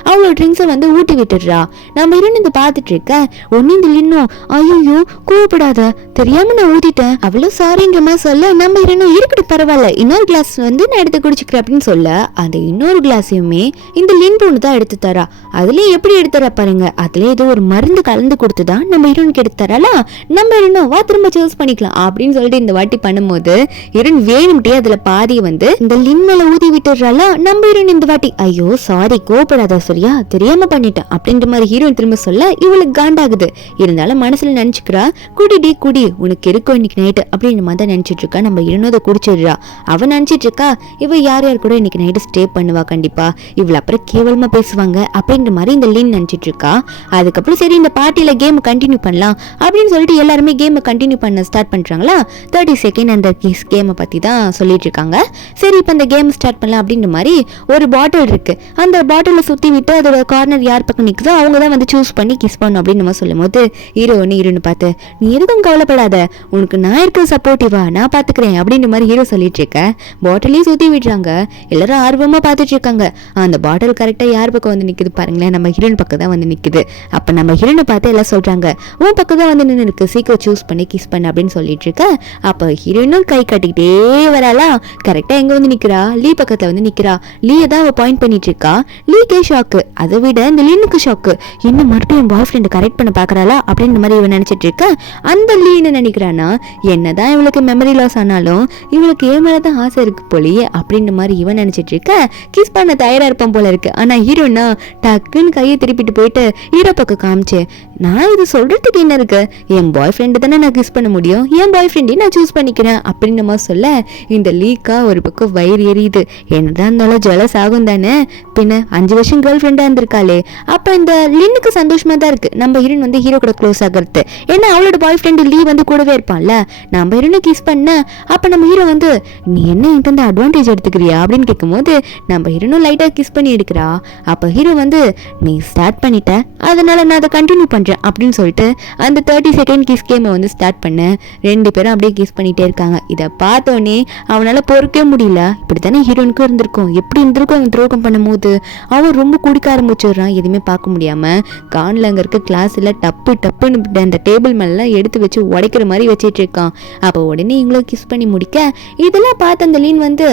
அவளோட ட்ரிங்க்ஸை வந்து ஊட்டி விட்டுடுறா. நம்ம ஹீரோன் இதை பார்த்துட்டு இருக்க. உடனே இந்த லின்னோ ஐயோ கூப்பிடாத, தெரியாம நான் ஊத்திட்டேன், அவ்வளவு சாரின்ற மாதிரி சொல்ல நம்ம ஹீரோனோ இருக்கட்டும் பரவாயில்ல, இன்னொரு கிளாஸ் வந்து நான் எடுத்து குடிச்சுக்கிறேன் அப்படின்னு சொல்ல அந்த இன்னொரு கிளாஸையுமே இந்த லின் பொண்ணு தான் எடுத்து தரா. அதுலயும் எப்படி எடுத்து தர பாருங்க, அதுல ஏதோ ஒரு மருந்து கலந்து கொடுத்துதான் நம்ம ஹீரோனுக்கு எடுத்து தராளா. நம்ம ஹீரோனோ வா திரும்ப சூஸ் பண்ணிக்கலாம் அப்படின்னு சொல்லிட்டு இந்த வாட்டி பண்ணும்போது ஹீரோன் வேணும்ட்டே அதுல பாதியை வந்து இந்த லின் மேல ஊதி விட்டுறாளா. நம்ம ஹீரோன் இந்த வாட்டி ஐயோ சாரி கோபப்படாத சரியா, தெரியாம பண்ணிட்டேன் அப்படின்ற மாதிரி ஹீரோயின் திரும்ப சொல்ல இவளுக்கு காண்டாகுது. இருந்தாலும் மனசுல நினைச்சுக்கிறா, குடி குடி உனக்கு இருக்கும் இன்னைக்கு நைட்டு அப்படின்ற மாதிரி தான் நினைச்சிட்டு இருக்கா. நம்ம ஹீரோனோ அதை குடிச்சிடுறா. அவன் நினைச்சிட்டு இருக்கா இவ யார் யார் கூட இன்னைக்கு நைட்டு ஸ்டே பண்ணுவா, கண்டிப்பா இவள அப்புறம் கேவலமா பேசுவாங்க அப்படின்ற மாதிரி இந்த லின் நினைச்சிட்டு இருக்கா. அதுக்கப்புறம் சரி இந்த பார்ட்டியில கேம் கண்டினியூ பண்ணலாம் அப்படின்னு சொல்லிட்டு எல்லாருமே கேம் கண்டினியூ பண்ண ஸ்டார்ட் பண்றாங்களா. 30 செகண்ட் அந்த கேமை பத்தி தான் சொல்லிட்டு இருக்காங்க. சரி இப்ப அந்த கேம் ஸ்டார்ட் பண்ணலாம் அப்படின்ற மாதிரி ஒரு பாட்டில் இருக்கு, அந்த பாட்டில சுத்தி விட்டு அதோட கார்னர் யார் பக்கம் நிக்குதோ அவங்க தான் வந்து சூஸ் பண்ணி கிஸ் பண்ணும் அப்படின்னு நம்ம சொல்லும் போது ஹீரோன்னு பார்த்து நீ எதுக்கும் கவலைப்படாத, உனக்கு நான் இருக்க சப்போர்ட்டிவா நான் பாத்துக்கிறேன் அப்படின்ற மாதிரி ஹீரோ சொல்லிட்டு இருக்க. பாட்டிலையும் சுத்தி விடுறாங்க, எல்லாரும் ஆர்வமா பாத்துட்டு இருக்காங்க. அந்த பாட்டில் கரெக்டா யார் பக்கம் வந்து நிக்குது பாருங்களேன், நம்ம ஹீரோயின் பக்கம் தான் வந்து நிக்குது. அப்ப நம்ம ஹீரோனை பார்த்து எல்லாம் சொல்றாங்க உன் பக்கம் தான் வந்து நின்று இருக்கு, சீக்கிரம் சூஸ் பண்ணி கிஸ் பண்ணு அப்படின்னு சொல்லிட்டு இருக்க. அப்ப ஹீரோயினும் கை கட்டிக்கிட்டே வராளா. கரெக்டா எங்க வந்து நிக்கிறா, லீ பக்கத்துல வந்து நிக்கிறா. லீயை தான் அவ பாயிண்ட் பண்ணிட்டு இருக்கா. லீக்கே ஷாக்கு, அதை விட இந்த லின்னுக்கு ஷாக்கு, என்ன மறுபடியும் பாய் ஃப்ரெண்ட் கரெக்ட் பண்ண பாக்குறாளா அப்படின்ற மாதிரி இவன் நினைச்சிட்டு இருக்க. அந்த லீ என்ன நினைக்கிறானா, என்னதான் இவளுக்கு மெமரி லாஸ் ஆனாலும் இவளுக்கு ஏன் மேலதான் ஆசை இருக்கு போலியே அப்படின்ற மாதிரி இவன் நினைச்சிட்டு இருக்க. கிஸ் பண்ண தயாரா இருப்பான் போல இருக்கு. ஆனா ஹீரோனா டக்குன்னு கையை திருப்பிட்டு போயிட்டு ஹீரோ பக்கம் காமிச்சு நான் இது சொல்றதுக்கு என்ன இருக்கு, என் பாய் ஃப்ரெண்டு தானே நான் கிஸ் பண்ண முடியும், என் பாய் ஃப்ரெண்டையும் நான் சூஸ் பண்ணிக்கிறேன் அப்படின்ற மாதிரி சொல்ல இந்த லீக்கா ஒரு பக்கம் வயிறு எரியுது. என்னதான் இருந்தாலும் ஜலஸ் ஆகும் தானே, பின்ன 5 வருஷம் கேர்ள் ஃப்ரெண்டா இருந்திருக்காளே. அப்ப இந்த லின்னுக்கு சந்தோஷமா தான் இருக்கு நம்ம ஹீரோயின் வந்து ஹீரோ கூட க்ளோஸ் ஆகிறது. ஏன்னா அவளோட பாய் ஃப்ரெண்டு லீ வந்து கூடவே இருப்பான்ல. நம்ம ஹீரோனை கிஸ் பண்ண அப்ப நம்ம ஹீரோ வந்து நீ என்ன என்கிட்ட அட்வான்டேஜ் எடுத்துக்கிறியா அப்படின்னு கேட்கும்போது நம்ம ஹீரோனும் லைட்டா கிஸ் பண்ணி எடுக்கிறா. அப்ப ஹீரோ வந்து நீ ஸ்டார்ட் பண்ணிட்ட, அதனால நான் அதை கண்டினியூ பண்றேன் அப்படின்னு சொல்லிட்டு அந்த 30 செகண்ட் கிஸ் கேமை வந்து ஸ்டார்ட் பண்ண 2 பேரும் அப்படியே கிஸ் பண்ணிட்டே இருக்காங்க. இதை பார்த்தோன்னே அவனால பொறுக்கவே முடியல. இப்படித்தானே ஹீரோனுக்கும் இருந்திருக்கும், எப்படி இருந்திருக்கும் அவன் துரோகம் பண்ணும் போது. அவன் ரொம்ப குடிக்க ஆரம்பிச்சிடுறான், எதுவுமே பார்க்க முடியாம கான்ல அங்க இருக்க கிளாஸ்ல டப்புன்னு அந்த டேபிள் மேலாம் எடுத்து வச்சு உடைக்கிற மாதிரி வச்சிட்டு இருக்கான். அப்போ உடனே இவங்களும் கிஸ் பண்ணி முடிக்க இதெல்லாம் பார்த்து அந்த லீன் வந்து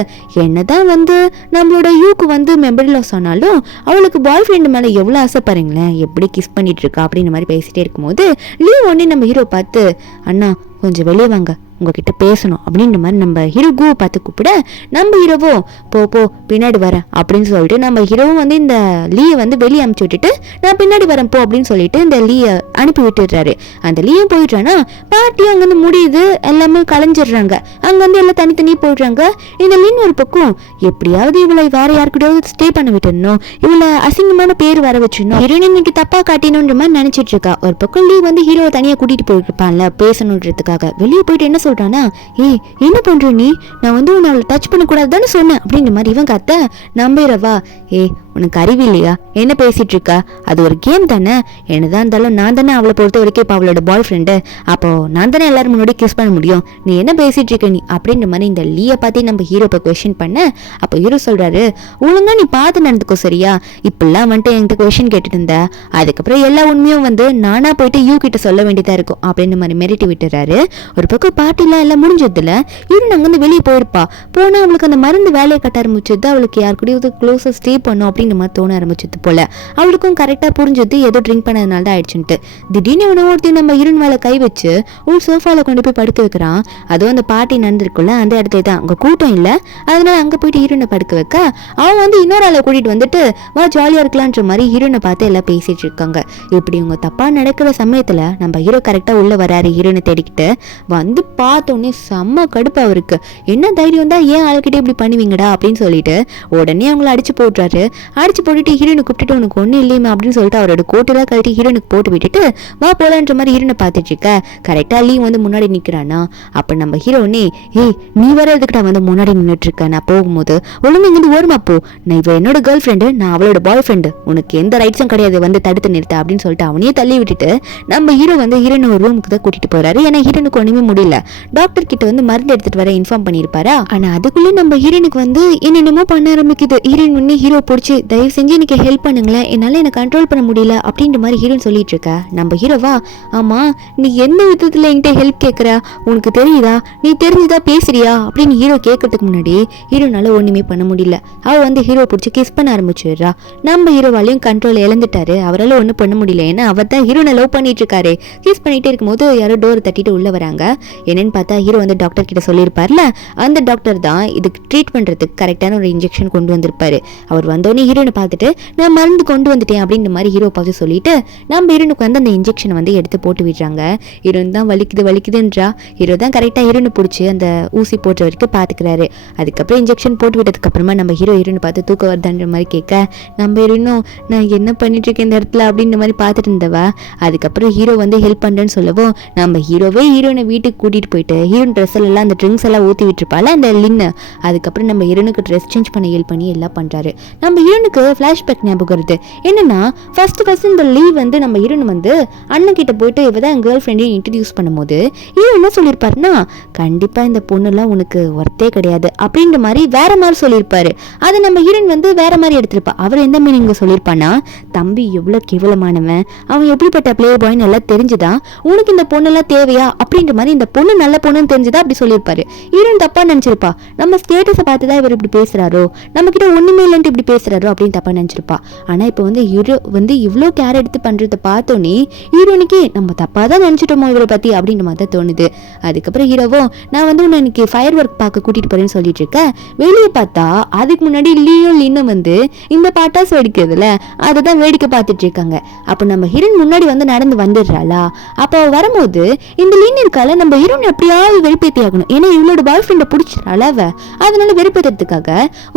என்னதான் வந்து நம்மளோட யூக்கு வந்து மெமரி லாஸ் ஆனாலும் அவளுக்கு பாய் ஃப்ரெண்டு மேல எவ்வளவு ஆசைப்படுறீங்களேன், எப்படி கிஸ் பண்ணிட்டு இருக்கா அப்படின்னு மாதிரி பேசிட்டே இருக்கும்போது லீ உடனே நம்ம ஹீரோ பார்த்து அண்ணா கொஞ்சம் வெளியே வாங்க, உங்ககிட்ட பேசணும் அப்படின்ற மாதிரி நம்ம ஹீரோ கூவை பார்த்து கூப்பிட நம்ம ஹீரோவோ போ பின்னாடி வரேன் அப்படின்னு சொல்லிட்டு நம்ம ஹீரோவும் வந்து இந்த லீயை வந்து வெளியே அனுப்பிச்சு விட்டுட்டு நான் பின்னாடி வரேன் போ அப்படின்னு சொல்லிட்டு இந்த லீயை அனுப்பி விட்டுடுறாரு. அந்த லீயும் போயிட்டானா பார்ட்டியும் அங்கேருந்து முடியுது, எல்லாமே கலைஞ்சிடுறாங்க, அங்கேருந்து எல்லாம் தனித்தனி போயிடுறாங்க. இந்த லீன் ஒரு பக்கம் எப்படியாவது இவளை வேற யாருக்கிட்டையாவது ஸ்டே பண்ண விட்டுடணும், இவளை அசிங்கமான பேர் வர வச்சிடணும், ஹீரோயின் இன்னைக்கு தப்பா காட்டினோன்ற மாதிரி நினைச்சிட்டு இருக்கா. ஒரு பக்கம் லீ வந்து ஹீரோவை தனியாக கூட்டிட்டு போயிருப்பான்ல பேசணுன்றதுக்காக. வெளியே போயிட்டு என்ன சொல்றானா, ஏய் என்ன பண்ற நீ, நான் வந்து உன்னை அவளை டச் பண்ணக்கூடாது தானே சொன்னேன் அப்படின்ற மாதிரி இவன் காத்த நம்பிரவா. ஏய் உனக்கு அறிவு இல்லையா, என்ன பேசிட்டு இருக்கா, அது ஒரு கேம் தானே, என்னதான் இருந்தாலும் நான் தானே அவளை பொறுத்த வரைக்கும் இப்போ அவளோட பாய் ஃப்ரெண்டு, அப்போ நான் தானே எல்லாரும் முன்னாடி கிஸ் பண்ண முடியும், நீ என்ன பேசிட்டு இருக்க நீ அப்படின்ற மாதிரி இந்த லீயை பார்த்து நம்ம ஹீரோ இப்போ கொஸ்டின் பண்ண அப்போ ஹீரோ சொல்றாரு ஒழுங்கா நீ பார்த்து நடந்துக்கோ சரியா, இப்பெல்லாம் வந்துட்டு என்கிட்ட கொஸ்டின் கேட்டுட்டு இருந்த அதுக்கப்புறம் எல்லா உண்மையும் வந்து நானா போயிட்டு யூ கிட்ட சொல்ல வேண்டியதா இருக்கும் அப்படின்ற மாதிரி மிரட்டி விட்டுறாரு. ஒரு பக்கம் பார்ட்டிலாம் எல்லாம் முடிஞ்சதுல இவரு நாங்க வந்து வெளியே போயிருப்பா, போனா அவளுக்கு அந்த மருந்து வேலையை கட்ட ஆரம்பிச்சது, அவளுக்கு யாரு கூடயாவது க்ளோஸா ஸ்டே பண்ணும் அப்படின்ற மாதிரி தோண ஆரம்பிச்சது போல. அவளுக்கும் கரெக்டா புரிஞ்சது ஏதோ ட்ரிங்க் பண்ணதுனால தான் ஆயிடுச்சுட்டு. திடீர்னு ஒருத்தி நம்ம ஹீரோயின் மேல கை வச்சு ஒரு சோஃபால கொண்டு போய் படுக்க வைக்கிறான். அதுவும் அந்த பார்ட்டி நடந்திருக்குல்ல அந்த இடத்துல தான், அங்க கூட்டம் இல்ல, அதனால அங்க போயிட்டு ஹீரோனை படுக்க வைக்க அவன் வந்து இன்னொரு ஆளை கூட்டிட்டு வந்துட்டு வா ஜாலியா இருக்கலான்ற மாதிரி ஹீரோனை பார்த்து எல்லாம் பேசிட்டு இருக்காங்க. இப்படி இவங்க தப்பா நடக்கிற சமயத்துல நம்ம ஹீரோ கரெக்டா உள்ள வராரு ஹீரோனை தேடிக்கிட்டு. வந்து பார்த்தோன்னே செம்ம கடுப்பு அவருக்கு, என்ன தைரியம் தான் ஏன் ஆள்கிட்ட இப்படி பண்ணுவீங்கடா அப்படின்னு சொல்லிட்டு உடனே அவங்கள அடிச்சு போட்டுறாரு. அடிச்சு போட்டுட்டு ஹீரோனை கூப்பிட்டுட்டு உனக்கு ஒன்றும் இல்லையுமா அப்படின்னு சொல்லிட்டு அவரோட கோட்டெல்லாம் கழட்டி ஹீரோனுக்கு போட்டு விட்டுட்டு வா போலான்ற மாதிரி ஹீரோனை பார்த்துட்டு இருக்க. கரெக்டா லீ வந்து முன்னாடி நிக்கிறானா. அப்ப நம்ம ஹீரோனே ஏய் நீ வர எதுக்கிட்ட வந்து முன்னாடி நின்றுட்டு இருக்க, நான் போகும்போது ஒழுங்கு இங்கிருந்து ஓடுமா போ, நான் இவ என்னோட கேர்ள் ஃப்ரெண்டு, நான் அவளோட பாய் ஃப்ரெண்டு, உனக்கு எந்த ரைட்ஸும் கிடையாது வந்து தடுத்து நிறுத்த அப்படின்னு சொல்லிட்டு அவனையே தள்ளி விட்டுட்டு நம்ம ஹீரோ வந்து ஹீரோனை ஒரு ரூமுக்கு தான் கூட்டிட்டு போறாரு. ஏன்னா ஹீரோனுக்கு ஒண்ணுமே முடியல, டாக்டர் கிட்ட வந்து மருந்து எடுத்துட்டு வர இன்ஃபார்ம் பண்ணிருப்பாரா. ஆனா அதுக்குள்ள நம்ம ஹீரோனுக்கு வந்து என்னென்னமோ பண்ண ஆரம்பிக்குது. ஹீரோயின் உடனே ஹீரோ பிடிச்சி தயவு செஞ்சு எனக்கு ஹெல்ப் பண்ணுங்களேன், என்னால என்ன கண்ட்ரோல் பண்ண முடியல அப்படின்ற மாதிரி ஹீரோயின் சொல்லிட்டு இருக்க. நம்ம ஹீரோவா ஆமா நீ எந்த விதத்துல என்கிட்ட ஹெல்ப் கேட்கற, உனக்கு தெரியுதா, நீ தெரிஞ்சுதா பேசுறியா அப்படின்னு ஹீரோ கேட்கறதுக்கு முன்னாடி ஹீரோனால ஒண்ணுமே பண்ண முடியல. அவ வந்து ஹீரோ பிடிச்சி கிஸ் பண்ண ஆரம்பிச்சிடுறா. நம்ம ஹீரோவாலையும் கண்ட்ரோல் இழந்துட்டாரு, அவரால் ஒன்றும் பண்ண முடியல. ஏன்னா அவர் தான் ஹீரோனை லவ் பண்ணிட்டு இருக்காரு. கிஸ் பண்ணிட்டே இருக்கும்போது யாரோ டோர் தட்டிட்டு உள்ள வராங்க. என்னன்னு பார்த்தா ஹீரோ வந்து டாக்டர் கிட்ட சொல்லியிருப்பார்ல, அந்த டாக்டர் தான் இதுக்கு ட்ரீட் பண்றதுக்கு கரெக்டான ஒரு இன்ஜெக்ஷன் கொண்டு வந்திருப்பாரு. அவர் வந்தோடனே ஹீரோனை பார்த்துட்டு நான் மருந்து கொண்டு வந்துட்டேன் அப்படின்ற மாதிரி ஹீரோ பார்த்து சொல்லிட்டு நம்ம ஹீரோனுக்கு வந்து அந்த இன்ஜெக்ஷனை வந்து எடுத்து போட்டு விடுறாங்க. ஹீரோன் தான் வலிக்குதுன்றா. ஹீரோ தான் கரெக்டாக ஹீரோனை பிடிச்சி அந்த ஊசி போட்ட வரைக்கும் பார்த்துக்கிறாரு. அதுக்கப்புறம் இன்ஜெக்ஷன் போட்டு விட்டதுக்கு அப்புறமா நம்ம ஹீரோனை பார்த்து தூக்க வருதான்ற மாதிரி கேட்க நம்ம ஹீரோனும் நான் என்ன பண்ணிட்டு இருக்கேன் இந்த இடத்துல அப்படின்ற மாதிரி பார்த்துட்டு இருந்தவா. அதுக்கப்புறம் ஹீரோ வந்து ஹெல்ப் பண்றேன்னு சொல்லவும் நம்ம ஹீரோவே ஹீரோனை வீட்டுக்கு கூட்டிட்டு போயிட்டு ஹீரோன் ட்ரெஸ் எல்லாம் அந்த ட்ரிங்க்ஸ் எல்லாம் ஊற்றி விட்டுருப்பாள் அந்த லின்னு. அதுக்கப்புறம் நம்ம ஹீரோனுக்கு ட்ரெஸ் சேஞ்ச் பண்ண ஹெல்ப் பண்ணி எல்லாம் பண்றாரு. நம்ம ஹீரோனுக்கு ஃபிளாஷ்பேக் ஞாபகம் வருது. என்னன்னா ஃபர்ஸ்ட் இந்த லீவ் வந்து நம்ம ஹீரோன் வந்து அண்ணன் கிட்ட போயிட்டு இவதான் கேர்ள் ஃப்ரெண்டையும் இன்ட்ரடியூஸ் பண்ணும்போது ஹீரோ என்ன சொல்லியிருப்பாருன்னா கண்டிப்பா இந்த பொண்ணுலாம் உனக்கு ஒர்த்தே கிடையாது அப்படின்ற மாதிரி வேற மாதிரி சொல்லியிருப்பாரு. அதை நம்ம ஹீரோன் வந்து வேற மாதிரி எடுத்திருப்பா. அவர் எந்த மீனிங்ல சொல்லியிருப்பான்னா தம்பி எவ்வளவு கேவலமானவன், அவன் எப்படிப்பட்ட பிளே பாய்னு எல்லாம் தெரிஞ்சுதான் உனக்கு இந்த பொண்ணெல்லாம் தேவையா அப்படின்ற மாதிரி இந்த பொண்ணு ஹீரோயின் நல்ல பொண்ணுன்னு தெரிஞ்சுதான் அப்படி சொல்லியிருப்பாரு. ஹீரோயின் தப்பா நினைச்சிருப்பா, நம்ம ஸ்டேட்டஸை பார்த்துதான் இவர் இப்படி பேசுறாரோ, நம்ம கிட்ட ஒண்ணுமே இல்லைன்ட்டு இப்படி பேசுறாரோ அப்படின்னு தப்பா நினைச்சிருப்பா. ஆனா இப்ப வந்து ஹீரோ வந்து இவ்வளோ கேர் எடுத்து பண்றதை பார்த்தோன்னே ஹீரோனுக்கு நம்ம தப்பா தான் நினைச்சிட்டோமோ இவரை பத்தி அப்படின்ற மாதிரி தான் தோணுது. அதுக்கப்புறம் ஹீரோவும் நான் வந்து உன்னை இன்னைக்கு ஃபயர் ஒர்க் பார்க்க கூட்டிட்டு போறேன்னு சொல்லிட்டு இருக்கேன். வெளியே பார்த்தா அதுக்கு முன்னாடி லின்னும் வந்து இந்த பட்டாசு வெடிக்கிறதுல அதை தான் வேடிக்கை பார்த்துட்டு இருக்காங்க. அப்போ நம்ம ஹீரோயின் முன்னாடி வந்து நடந்து வந்துடுறாளா, அப்போ வரும்போது இந்த லீன் இருக்கால நம்ம ஹீரோயின் எப்படியாவது வெறுப்பேத்தி ஆகணும், ஏன்னா இவளோட பாய் ஃப்ரெண்டை பிடிச்சிடறாள் அவ. அதனால வெறுப்பேற்றுறதுக்காக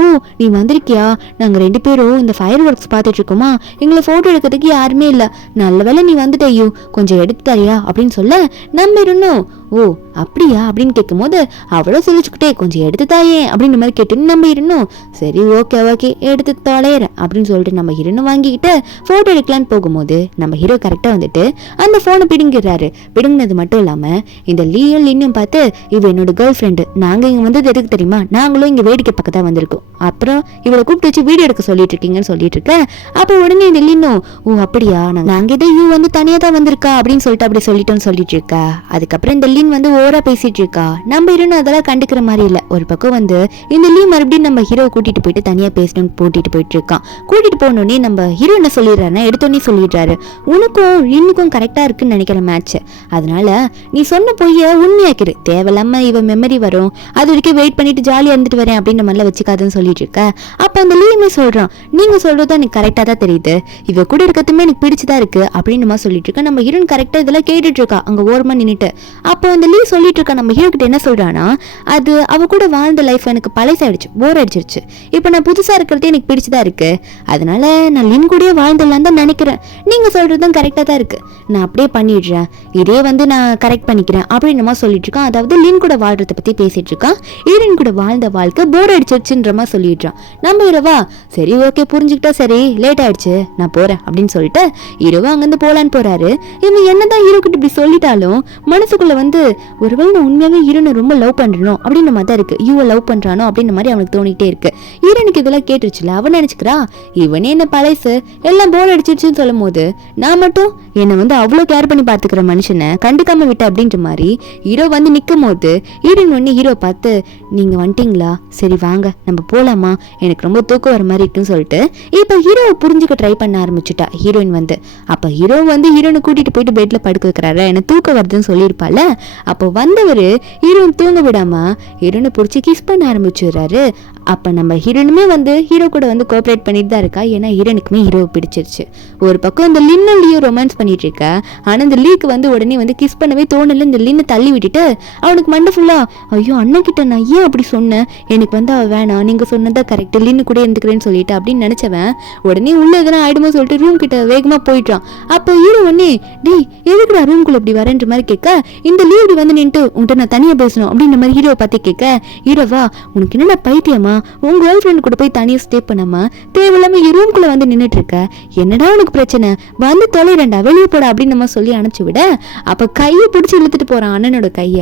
ஓ நீ வந்திருக்கியா, நாங்க 2 பேரும் இந்த ஃபயர் ஒர்க்ஸ் பார்த்துட்டு இருக்கோமா, எங்களை போட்டோ எடுக்கிறதுக்கு யாருமே இல்லை, நல்ல வேலை நீ வந்துட்டேயோ, கொஞ்சம் எடுத்து தரியா அப்படின்னு சொல்ல நம்ம இருந்தோம். ஓ அப்படியா அப்படின்னு கேட்கும் போது அவ்வளோ சொல்லிச்சுக்கிட்டே கொஞ்சம் எடுத்து தாயே அப்படின்ற மாதிரி கேட்டுன்னு நம்ம இருந்தோம். சரி ஓகே ஓகே எடுத்து தொலைறேன் அப்படின்னு சொல்லிட்டு நம்ம ஹீரோனை வாங்கிக்கிட்டு ஃபோட்டோ எடுக்கலான்னு போகும்போது நம்ம ஹீரோ கரெக்டாக வந்துட்டு அந்த ஃபோனை பிடுங்கிடுறாரு. பிடுங்கினது மட்டும் இல்லாமல் இந்த லின்னும் பார்த்து இவ என்னோட கேர்ள் ஃப்ரெண்டு, நாங்கள் இங்கே வந்தது எதுக்கு தெரியுமா, நாங்களும் இங்கே வேடிக்கை பக்கம் தான் வந்திருக்கோம், அப்புறம் இவளை கூப்பிட்டு வச்சு வீடியோ எடுக்க சொல்லிட்டு இருக்கீங்கன்னு சொல்லிட்டு இருக்கேன். அப்போ உடனே இந்த லின்னும் ஓ அப்படியா நாங்கள் இதை யூ வந்து தனியாக தான் வந்திருக்கா அப்படின்னு சொல்லிட்டு அப்படி சொல்லிட்டோன்னு சொல்லிட்டு இருக்கா. அதுக்கப்புறம் இந்த வந்து ஓரா பேசிட்டு இருக்கா. நம்ம ஹீரோன்னு அதெல்லாம் கண்டுக்கிற மாதிரி இல்ல. ஒரு பக்கம் வந்து இந்த மறுபடியும் நம்ம ஹீரோ கூட்டிட்டு போயிட்டு தனியா பேசணும்னு போட்டிட்டு போயிட்டு இருக்கான். கூட்டிட்டு போனோடனே நம்ம ஹீரோ என்ன சொல்லிடுறாருன்னா எடுத்தோடனே சொல்லிடுறாரு, உனக்கும் லின்னுக்கும் கரெக்டா இருக்குன்னு நினைக்கிற மேட்ச், அதனால நீ சொன்ன பொய்ய உண்மையாக்கிரு, தேவையில்லாம இவ மெமரி வரும், அது வரைக்கும் வெயிட் பண்ணிட்டு ஜாலியா இருந்துட்டு வரேன் அப்படின்ற மாதிரிலாம் வச்சுக்காதுன்னு சொல்லிட்டு இருக்க. அப்ப அந்த லீமே சொல்றான், நீங்க சொல்றது எனக்கு கரெக்டா தான் தெரியுது, இவ கூட இருக்கிறதுமே எனக்கு பிடிச்சதா இருக்கு அப்படின்னு மாதிரி சொல்லிட்டு இருக்க. நம்ம ஹீரோன் கரெக்டா இதெல்லாம் கேட்டுட்டு இருக்கா அங்க ஓரமா நின்னுட்டு. அப்போ அந்த லீ சொல்லிட்டு இருக்கா நம்ம ஹீரோ கிட்ட என்ன சொல்றானா, அது அவ கூட வாழ்ந்த லைஃப் எனக்கு பழசாயிடுச்சு, போர் அடிச்சிருச்சு, இப்போ நான் புதுசா இருக்கிறதே எனக்கு பிடிச்சதா இருக்கு, அதனால நான் லின் கூடயே வாழ்ந்துடலாம் தான் நினைக்கிறேன், நீங்க சொல்றதும் கரெக்டா தான் இருக்கு, நான் அப்படியே பண்ணிடுறேன், இதே வந்து நான் கரெக்ட் பண்ணிக்கிறேன் அப்படின்னு மாதிரி சொல்லிட்டு இருக்கான். அதாவது லின் கூட வாழ்றதை பத்தி பேசிட்டு இருக்கான். ஈரன் கூட வாழ்ந்த வாழ்க்கை போர் அடிச்சிருச்சுன்ற மாதிரி சொல்லிடுறான். நம்ம ஹீரோவா சரி ஓகே புரிஞ்சுக்கிட்டா சரி லேட் ஆயிடுச்சு நான் போறேன் அப்படின்னு சொல்லிட்டு ஹீரோவா அங்கிருந்து போலான்னு போறாரு. இவன் என்னதான் ஹீரோ கிட்ட இப்படி சொல்லிட்டாலும் மனசுக்குள்ள வந்து ஒருவேளை நான் உண்மையாவே ஹீரோனை ரொம்ப லவ் பண்றணும் அப்படின்ற மாதிரி தான் இருக்கு, யூவை லவ் பண்றானோ அப்படின்ற மாதிரி அவனுக்கு தோணிட்டே இருக்கு. ஹீரோனுக்கு இதெல்லாம் கேட்டுருச்சுல, அவன் நினைச்சுக்கிறா இவனே என்ன பழசு எல்லாம் போர் அடிச்சிருச்சுன்னு சொல்லும் போது நான் மட்டும் என்னை வந்து அவ்வளோ கேர் பண்ணி பார்த்துக்கிற மனுஷனை கண்டுக்காம விட்ட அப்படின்ற மாதிரி ஹீரோ வந்து நிற்கும் போது ஹீரோயின் ஒன்று ஹீரோ பார்த்து நீங்க வந்துட்டீங்களா, சரி வாங்க நம்ம போலாமா, எனக்கு ரொம்ப தூக்கம் வர மாதிரி இருக்குன்னு சொல்லிட்டு இப்போ ஹீரோவை புரிஞ்சுக்க ட்ரை பண்ண ஆரம்பிச்சுட்டா ஹீரோயின் வந்து. அப்போ ஹீரோ வந்து ஹீரோனை கூட்டிட்டு போயிட்டு பெட்ல படுக்க வைக்கிறாரு, எனக்கு தூக்கம் வருதுன்னு சொல்லியிருப்பால. அப்போ வந்தவர் ஹீரோயின் தூங்க விடாம ஹீரோனை பிடிச்சி கிஸ் பண்ண ஆரம்பிச்சுடுறாரு. அப்போ நம்ம ஹீரோனுமே வந்து ஹீரோ கூட வந்து கோஆப்ரேட் பண்ணிட்டு தான் இருக்கா, ஏன்னா ஹீரோனுக்குமே ஹீரோவை பிடிச்சிருச்சு. ஒரு பக்கம் இந்த லின்னும் லியோ ரொமான்ஸ் பண்ணிட்டு இருக்கா, ஆனால் இந்த லீக்கு வந்து உடனே வந்து கிஸ் பண்ணவே தோணல. இந்த லின்னை தள்ளி விட்டுட்டு அவனுக்கு மண்டை ஃபுல்லா ஐயோ அண்ணன் கிட்ட நான் ஏன் அப்படி சொன்னேன், எனக்கு வந்து அவ வேணாம் நீங்க சொன்னதா கரெக்ட் லின்னு கூட இருந்துக்கிறேன்னு சொல்லிட்டு அப்படின்னு நினைச்சவன் உடனே உள்ள எதனா ஆயிடுமோ சொல்லிட்டு ரூம் கிட்ட வேகமா போயிட்டான். அப்போ ஹீரோ உடனே டேய் எதுக்குடா ரூம்குள்ள இப்படி வரேன்ற மாதிரி கேட்க, இந்த லீவ் இப்படி வந்து நின்று உன்கிட்ட நான் தனியா பேசணும் அப்படின்ற மாதிரி ஹீரோ பார்த்து கேட்க, ஹீரோவா உனக்கு என்னடா பைத்தியமா, உங்க கேர்ள் ஃப்ரெண்ட் கூட போய் தனியா ஸ்டே பண்ணாம தேவையில்லாம ரூம்குள்ள வந்து நின்றுட்டு இருக்க, என்னடா உனக்கு பிரச்சனை, வந்து தொலைறேன்டா வெளியே போட அப்படின்னு நம்ம சொல்லி அனுப்பிச்சு விட. அப்ப கையை பிடிச்சி இழுத்துட்டு போறான் அண்ணனோட கைய.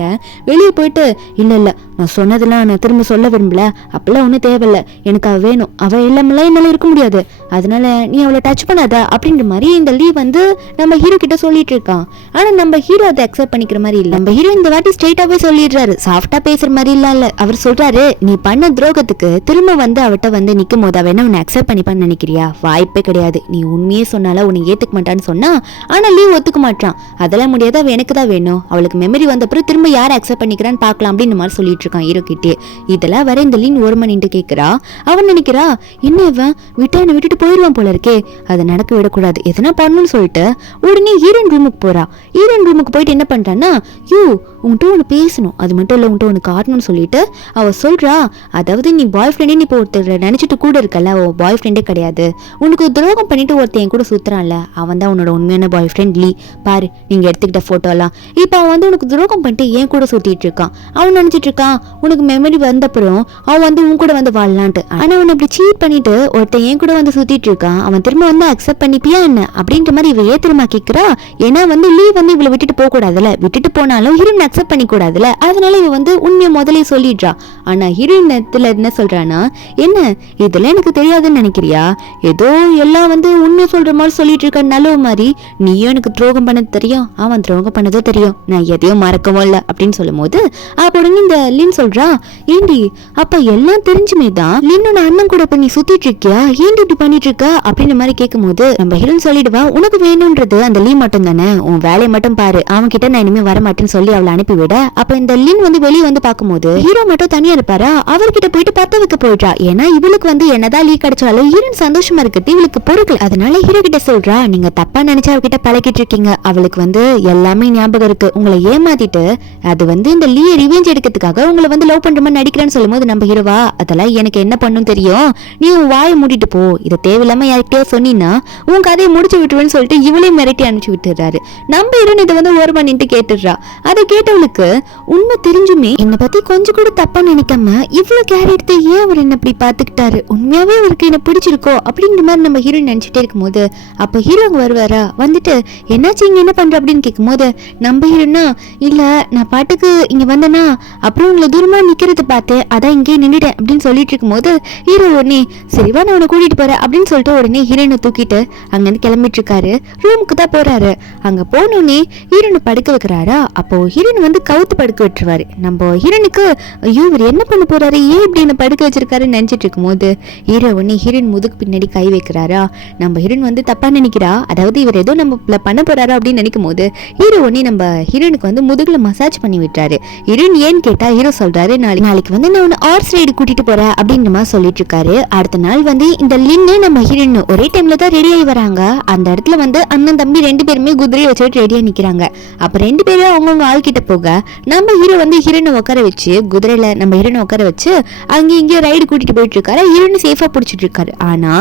வெளியே போயிட்டு இல்ல இல்ல நான் சொன்னதெல்லாம் நான் திரும்ப சொல்ல விரும்பல, அப்பெல்லாம் ஒன்றும் தேவையில்ல, எனக்கு அவ வேணும், அவ இல்லாமலாம் என்னால இருக்க முடியாது, அதனால நீ அவளை டச் பண்ணாத அப்படின்ற மாதிரி இந்த லீவ் வந்து நம்ம ஹீரோ கிட்ட சொல்லிட்டு இருக்கான். ஆனா நம்ம ஹீரோ அதை அக்செப்ட் பண்ணிக்கிற மாதிரி இல்ல. நம்ம ஹீரோ இந்த வாட்டி ஸ்ட்ரெயிட்டாவே சொல்லிடுறாரு, சாஃப்டா பேசுற மாதிரி இல்ல. அவர் சொல்றாரு நீ பண்ண துரோகத்துக்கு திரும்ப வந்து அவட்ட வந்து நிக்கும் போது அவ என்ன உன்னை அக்செப்ட் பண்ணிப்பான்னு நினைக்கிறியா, வாய்ப்பே கிடையாது, நீ உண்மையே சொன்னால உன்னை ஏத்துக்க மாட்டான்னு சொன்னா. ஆனா லீவ் ஒத்துக்க மாட்டான், அதெல்லாம் முடியாது, அவ எனக்கு தான் வேணும், அவளுக்கு மெமரி வந்த அப்புறம் திரும்ப யாரை அக்செப்ட் பண்ணிக்கிறான்னு பாக்கலாம் அப்படின்னு மாதிரி சொல்லிட்டு இருக்கான் ஹீரோ கிட்டே. இதெல்லாம் வர இந்த லீன் ஒரு மணிட்டு கேட்கிறா. அவன் நினைக்கிறா என்ன இவன் விட்டா என்ன விட்டுட்டு போயிடுவான் போல இருக்கே, அதை நடக்க விடக்கூடாது, எதனா பண்ணணும்னு சொல்லிட்டு உடனே ஹீரோயின் ரூமுக்கு போறா. ஹீரோயின் ரூமுக்கு போயிட்டு என்ன பண்றான்னா யூ உன்கிட்ட ஒன்று பேசணும், அது மட்டும் இல்லை உன்கிட்ட ஒன்று காட்டணும்னு சொல்லிட்டு அவ சொல்றா. அதாவது நீ பாய் ஃப்ரெண்டே நீ இப்போ ஒருத்தர் நினைச்சிட்டு கூட இருக்கல, அவ பாய் ஃப்ரெண்டே கிடையாது, உனக்கு துரோகம் பண்ணிட்டு ஒருத்தன் என் கூட சுத்துறான்ல அவன் தான் உன்னோட உண்மையான பாய் ஃப்ரெண்ட் லீ, பாரு நீங்க எடுத்துக்கிட்ட போட்டோலாம். இப்போ அவன் வந்து உனக்கு துரோகம் பண்ணிட்டு என் கூட சுத்திட்டு இருக்கான், அவன் நினைச்சிட்டு இருக்கான் உனக்கு மெமரி வந்தப்புறம் அவன் வந்து உன் கூட வந்து வாழலான்ட்டு. ஆனா அவன் அப்படி சீட் பண்ணிட்டு ஒருத்தன் என் கூட வந்து சுத்திட்டு இருக்கான், அவன் திரும்ப வந்து அக்செப்ட் பண்ணிப்பியா என்ன அப்படின்ற மாதிரி இவ ஏத்திரமா கேட்கிறா. ஏன்னா வந்து லீ வந்து இவளை விட்டுட்டு போக கூடாதுல, விட்டுட்டு போனாலும் ஹீரோன் அக்செப்ட் பண்ணி கூடாதுல, அதனால இவ வந்து உண்மையை முதலே சொல்லிடுறா. ஆனா ஹீரோயின் என்ன சொல்றானா, என்ன இதெல்லாம் எனக்கு தெரியாதுன்னு நினைக்கிறியா, ஏதோ எல்லாம் வந்து உண்மை சொல்ற மாதிரி சொல்லிட்டு இருக்க நல்ல மாதிரி, நீயும் எனக்கு துரோகம் பண்ணது தெரியும், அவன் துரோகம் பண்ணதோ தெரியும், நான் எதையும் மறக்கவும் இல்லை அப்படின்னு சொல்லும் போது அப்படின்னு இந்த லின் சொல்றா, ஏண்டி அப்ப எல்லாம் தெரிஞ்சுமே தான் லின்னோட அண்ணன் கூட இப்ப நீ சுத்திட்டு இருக்கியா, ஏண்டி இப்படி பண்ணிட்டு இருக்க அப்படின்ற மாதிரி கேட்கும் போது நம்ம ஹீரோயின் சொல்லிடுவா, உனக்கு வேணும்ன்றது அந்த லீ மட்டும் தானே, உன் வேலையை மட்டும் பாரு, அவன் கிட்ட நான் இனிமே வர மாட்டேன்னு சொல்லி அவளை அனுப்பிவிட. அப்ப இந்த லின் வந்து வெளியே வந்து பார்க்கும்போது ஹீரோ மட்டும் தனியா இருப்பாரா, அவர்கிட்ட போயிட்டு பத்த வைக்க போயிட்டா. ஏன்னா இவளுக்கு வந்து என்னதான் லீ கிடைச்சாலும் ஹீரோயின் சந்தோஷமா இருக்கிறது இவளுக்கு பொறுக்கல. அதனால ஹீரோ கிட்ட சொல்றா, நீங்க தப்பா நினைச்சு அவகிட்ட பழகிட்டு இருக்கீங்க, அவளுக்கு வந்து எல்லாமே ஞாபகம் இருக்கு, உங்களை ஏமாத்திட்டு அது வந்து இந்த லீ ரிவெஞ்ச் எடுக்கிறதுக்காக உங்களை வந்து லவ் பண்ற மாதிரி நடிக்கிறேன்னு சொல்லும் போது நம்ம ஹீரோவா, அதெல்லாம் எனக்கு என்ன பண்ணும் தெரியும், நீ உன் வாயை மூடிட்டு போ, இதை தேவையில்லாம யார்கிட்டயோ சொன்னீங்கன்னா உன் கதையை முடிச்சு விட்டுருவேன்னு சொல்லிட்டு இவளையும் மிரட்டி அனுப்பிச்சு விட்டுறாரு. நம்ம ஹீரோன் இதை வந்து ஒரு பண்ணிட்டு கேட்டுடுறா. அதை கேட்டவளுக்கு உண்மை தெரிஞ்சுமே என்னை பத்தி கொஞ்சம் கூட தப்பா நினைக்காம இவ்வளவு கேர் எடுத்து ஏன் அவர் என்ன இப்படி பாத்துக்கிட்டாரு, உண்மையாவே அவருக்கு என்ன பிடிச்சிருக்கோ அப்படிங்கிற மாதிரி நம்ம ஹீரோயின் நினைச்சிட்டே இருக்கும்போது அப்ப ஹீரோ அங்க வருவாரா, வந்துட்டு என்னாச்சு இங்க என்ன பண்ற அப்படின்னு கேட்கும் போது நம்ம ஹீரோனா, இல்ல நான் பாட்டுக்கு இங்க வந்தேனா, அப்புறம் உங்களை தூரமா நிக்கிறது பார்த்தேன், அதான் இங்கே நின்றுட்டேன் அப்படின்னு சொல்லிட்டு இருக்கும் போது ஹீரோ உடனே சரிவா நான் உன்னை கூட்டிட்டு போறேன் அப்படின்னு சொல்லிட்டு உடனே ஹீரோனை தூக்கிட்டு அங்கிருந்து கிளம்பிட்டு இருக்காரு. ரூமுக்கு தான் போறாரு. அங்க போனோடனே ஹீரோனை படுக்க வைக்கிறாரா. அப்போ ஹீரோன் வந்து கவுத்து படுக்க விட்டுருவாரு. நம்ம ஹீரோனுக்கு ஐயோ இவர் என்ன பண்ண போறாரு, ஏன் இப்படி என்ன படுக்க வச்சிருக்காருன்னு நினைச்சிட்டு இருக்கும் போது ஹீரோ உடனே ஹீரோயின் முதுகு பின்னாடி கை வைக்கிறாரா. நம்ம ஹீரோன் வந்து தப்பா நினைக்கிறா, அதாவது இவர் ஏதோ நம்ம பண்ண போறாரா அப்படின்னு நினைக்கும் போது ஹீரோ உடனே நம்ம ஹீரோனுக்கு வந்து முதுகுல மசாஜ் பண்ணி விட்டாரு. ஹீரோயின் ஏன்னு கேட்டா ஹீரோ சொல்றாரு, நாளைக்கு வந்து நான் ஹார்ஸ் ரைடு கூட்டிட்டு போறேன் அப்படின்ற மாதிரி சொல்லிட்டு இருக்காரு. அடுத்த நாள் வந்து இந்த லின்னு நம்ம ஹீரோயின் ஒரே டைம்ல தான் ரெடி ஆகி வராங்க. அந்த இடத்துல வந்து அண்ணன் தம்பி ரெண்டு பேருமே குதிரையை வச்சுட்டு ரெடியா நிக்கிறாங்க. அப்ப ரெண்டு பேரும் அவங்கவுங்க ஆள் கிட்ட போக நம்ம ஹீரோ வந்து ஹீரோனை உட்கார வச்சு குதிரையில நம்ம ஹீரோனை உட்கார வச்சு அங்கே இங்கேயும் ரைடு கூட்டிட்டு போயிட்டு இருக்காரு. ஹீரோனை சேஃபா பிடிச்சிட்டு இருக்காரு. ஆனா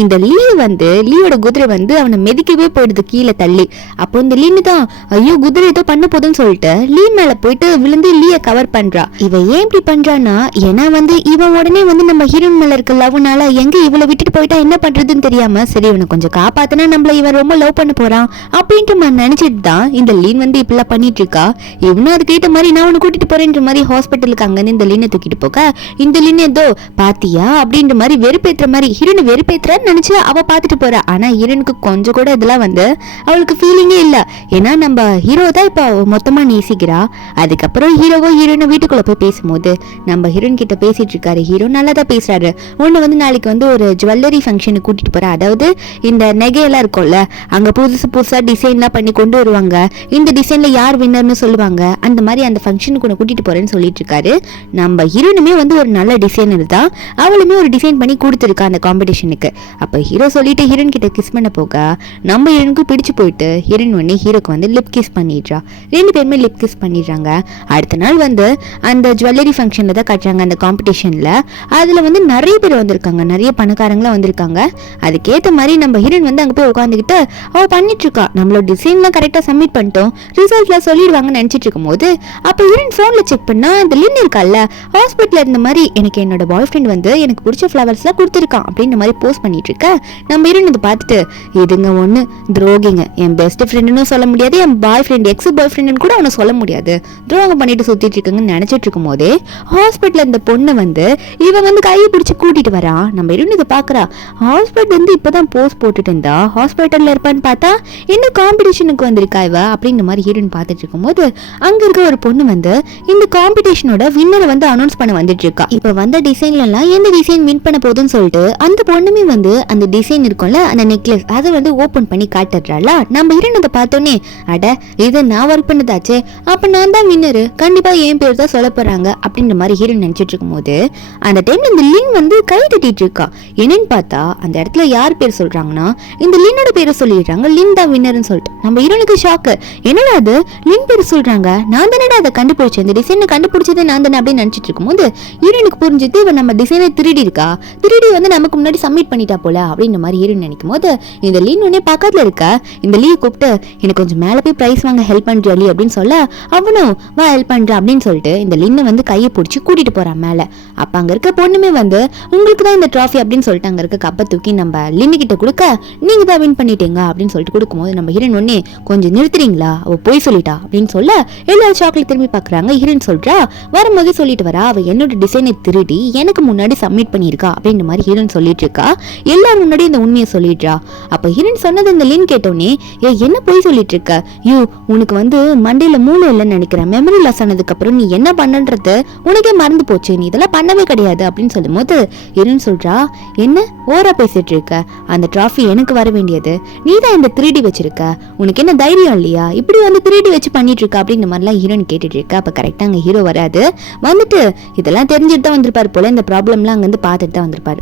இந்த லீயோட குதிரை வந்து அவனை மிதிக்கவே போயிடுது கீழே தள்ளி. அப்போ இந்த லீனு தான் ஐயோ குதிரை ஏதோ பண்ண போதுன்னு சொல்லிட்டு லீ மேல போயிட்டு விழுந்து லீய கவர் பண்றா. இவ ஏன் இப்படி பண்றானா, ஏன்னா வந்து இவன் உடனே வந்து நம்ம ஹீரோயின் மேல இருக்க லவ்னால எங்க இவளை விட்டுட்டு போயிட்டா என்ன பண்றதுன்னு தெரியாம சரி இவனை கொஞ்சம் காப்பாத்தினா நம்மள இவன் ரொம்ப லவ் பண்ண போறான் அப்படின்ட்டு நினைச்சிட்டு தான் இந்த லீன் வந்து இப்பெல்லாம் பண்ணிட்டு இருக்கா. இவனும் அதுக்கேற்ற மாதிரி நான் உன்னை கூட்டிட்டு போறேன்ற மாதிரி ஹாஸ்பிட்டலுக்கு அங்கன்னு இந்த லீனை தூக்கிட்டு போக இந்த லீன் ஏதோ பாத்தியா அப்படின்ற மாதிரி வெறுப்பேற்ற மாதிரி ஹீரோனை வெறுப்பேற்றான்னு நினைச்சு அவ பாத்துட்டு போறா. ஆனா ஹீரோனுக்கு கொஞ்சம் கூட இதெல்லாம் வந்து அவளுக்கு ஃபீலிங்கே இல்ல. ஏன்னா நம்ம ஹீரோ தான் இப்ப மொத்தமா நேசிக்கிறா. அதுக்கப்புறம் ஹீரோவோ ஹீரோனை வீட்டுக்குள்ள போய் பேசும்போது நம்ம ஹீரோயின் கிட்ட பேசிட்டு இருக்காரு. ஹீரோ நல்லா தான் பேசுறாரு. ஒண்ணு வந்து நாளைக்கு வந்து ஒரு ஜுவல்லரி ஃபங்க்ஷனுக்கு கூட்டிட்டு போறா, அதாவது இந்த நகையெல்லாம் இருக்கும்ல அங்க புதுசா டிசைன்லாம் பண்ணி கொண்டு வருவாங்க, இந்த டிசைன்ல யார் வின்னர்னு சொல்லுவாங்க, அந்த மாதிரி அந்த ஃபங்க்ஷனுக்கு உன்னை கூட்டிட்டு போறேன்னு சொல்லிட்டு இருக்காரு. நம்ம ஹீரோனுமே வந்து ஒரு நல்ல டிசைனர் தான், அவளுமே ஒரு டிசைன் பண்ணி கொடுத்துருக்கா அந்த காம்படிஷனுக்கு. அப்ப ஹீரோ சொல்லிட்டு ஹீரோயின் கிட்ட கிஸ் பண்ண போக நம்ம ஹீரோனுக்கு பிடிச்சு போயிட்டு ஹீரோயின் உடனே ஹீரோக்கு வந்து லிப் கிஸ் பண்ணிடுறா. ரெண்டு பேருமே லிப் கிஸ் பண்ணிடுறாங்க. அடுத்த நாள் வந்து அந்த ஜுவல்லரி ஃபங்க்ஷன்ல தான் காட்டுறாங்க அந்த காம்படிஷன்ல. அதுல வந்து நிறைய பேர் வந்திருக்காங்க, நிறைய பணக்காரங்களாம் வந்திருக்காங்க. அதுக்கேற்ற மாதிரி நம்ம ஹீரோயின் வந்து அங்க போய் உட்காந்துக்கிட்டு அவ பண்ணிட்டு இருக்கா. நம்மளோட டிசைன்லாம் கரெக்டா சப்மிட் பண்ணிட்டோம், ரிசல்ட்ல சொல்லிடுவாங்கன்னு நினைச்சிட்டு இருக்கும் போது அப்ப ஹீரோயின் போன்ல செக் பண்ணா இந்த லின் இருக்கால ஹாஸ்பிட்டல்ல இருந்த மாதிரி எனக்கு என்னோட பாய் ஃப்ரெண்ட் வந்து எனக்கு பிடிச்ச ஃபிளவர்ஸ்லாம் கொடுத்துருக்கான் அப்படின்ற மாதிரி போஸ்ட் பண்ணிட்டு இருக்க. நம்ம ஹீரோயின் இதை பார்த்துட்டு இதுங்க ஒண்ணு துரோகிங்க, என் பெஸ்ட் ஃப்ரெண்டுன்னு சொல்ல முடியாது, என் பாய் ஃப்ரெண்ட் எக்ஸ் பாய் ஃப்ரெண்டுன்னு கூட அவனை சொல்ல முடியாது, துரோகம் பண்ணிட்டு சுத்திட்டு இருக்குங்கன்னு நினைச்சிட்டு இருக்கும் போதே ஹாஸ்பிட்டல்ல இந்த பொண்ணு வந்து இவன் வந்து கையை பிடிச்சி கூட்டிட்டு வரா. நம்ம ஹீரோயின் இதை பாக்குறா. ஹாஸ்பிட்டல் வந்து இப்பதான் போஸ்ட் போட்டுட்டு இருந்தா ஹாஸ்பிட்டல்ல இருப்பான்னு பார்த்தா இன்னும் காம்படிஷனுக்கு வந்திருக்கா இவ அப்படின்ற மாதிரி ஹீரோயின் பார்த்துட்டு இருக்கும் போது அங்க இருக்க ஒரு பொண்ணு வந்து இந்த காம்படிஷனோட வின்னரை வந்து அனௌன்ஸ் பண்ண வந்துட்டு இருக்கா. இப்ப வந்த டிசைன்ல எல்லாம் எந்த டிசைன் வின் பண்ண போகுதுன்னு சொல்லிட்டு அந்த பொண்ணுமே வந்து அந்த டிசைன் இருக்கும்ல அந்த நெக்லஸ் அதை வந்து ஓபன் பண்ணி காட்டுறாளா. நம்ம ஹீரோயின் அதை பார்த்தோன்னே அட இது நான் ஒர்க் பண்ணதாச்சே, அப்ப நான் தான் வின்னரு, கண்டிப்பா என் பேர் தான் சொல்ல போறாங்க அப்படின்ற மாதிரி ஹீரோயின் நினைச்சிட்டு இருக்கும் போது அந்த டைம்ல இந்த லின் வந்து கை தட்டிட்டு இருக்கா. என்னன்னு பார்த்தா அந்த இடத்துல யார் பேர் சொல்றாங்கன்னா இந்த லின்னோட பேரை சொல்லிடுறாங்க, லின் தான் வின்னர்னு சொல்லிட்டு. நம்ம ஹீரோனுக்கு ஷாக்கு, என்னடா அது லின் பேர் சொல்றாங்க, நான் தானடா அதை கண்டுபிடிச்சேன், இந்த டிசைனை கண்டுபிடிச்சதே நான் தானே அப்படின்னு நினைச்சிட்டு இருக்கும்போது ஹீரோனுக்கு புரிஞ்சுது இவன் நம்ம டிசைனை திருடி இருக்கா, திருடி வந்து நமக்கு முன்னாடி சப்மிட் பண்ணிட்டா போல அப்படின்ற மாதிரி ஹீரோயின் நினைக்கும் போது இந்த லின் உடனே பக்கத்துல இருக்க இந்த லீ கூப்பிட்டு எனக்கு கொஞ்சம் மேல போய் பிரைஸ் வாங்க ஹெல்ப் பண்ற லீ அப்படின்னு சொல்ல அவனும் வா ஹெல்ப் பண்ற அப்படின்னு சொல்லிட்டு இந்த லின்னை வந்து கையை பிடிச்சி கூட்டிட்டு போறான் மேல. அப்ப அங்க இருக்க பொண்ணுமே வந்து உங்களுக்கு தான் இந்த ட்ராஃபி அப்படின்னு சொல்லிட்டு அங்க இருக்க கப்பை தூக்கி நம்ம லின்னு கிட்ட கொடுக்க நீங்க தான் வின் பண்ணிட்டீங்க அப்படின்னு சொல்லிட்டு கொடுக்கும்போது நம்ம ஹீரோயின் ஒன்னே கொஞ்சம் நிறுத்துறீங்களா, அவ போய் சொல்லிட்டா அப்படின்னு சொல்ல எல்லாரும் சாக்லேட் திரும்பி பாக்குறாங்க. ஹீரோயின் சொல்றா வரும்போது சொல்லிட்டு வரா அவ என்னோட டிசைனை திருடி எனக்கு முன்னாடி சப்மிட் பண்ணிருக்கா அப்படின்ற மாதிரி ஹீரோயின் சொல்லிட்டு இருக்கா. எல்லாரும் முன்னாடி இந்த உண்மையை சொல்லிடுறா. அப்ப ஹீரோயின் சொன்னது இந்த லின் கேட்டோன்னே என்ன போய் சொல்லிட்டு இருக்க யூ உனக்கு மண்டையில மூளை இல்லைன்னு நினைக்கிறேன். மெமரி லாஸ் ஆனதுக்கு அப்புறம் நீ என்ன பண்ணன்றது உனக்கே மறந்து போச்சு. நீ இதெல்லாம் பண்ணவே கிடையாது அப்படின்னு சொல்லும் போது ஹீரோயின் சொல்றா என்ன ஓரா பேசிட்டு இருக்க? அந்த டிராஃபி எனக்கு வர வேண்டியது. நீ தான் இந்த 3D வச்சிருக்க. உனக்கு என்ன தைரியம் இல்லையா? இப்படி 3D வச்சு பண்ணிட்டு இருக்க அப்படின்ற மாதிரிலாம் ஹீரோயின் கேட்டுட்டு இருக்க. அப்ப கரெக்டா அங்க ஹீரோ வராது. இதெல்லாம் தெரிஞ்சுட்டு தான் வந்திருப்பாரு போல. இந்த ப்ராப்ளம்லாம் அங்கிருந்து பார்த்துட்டு தான் வந்திருப்பாரு.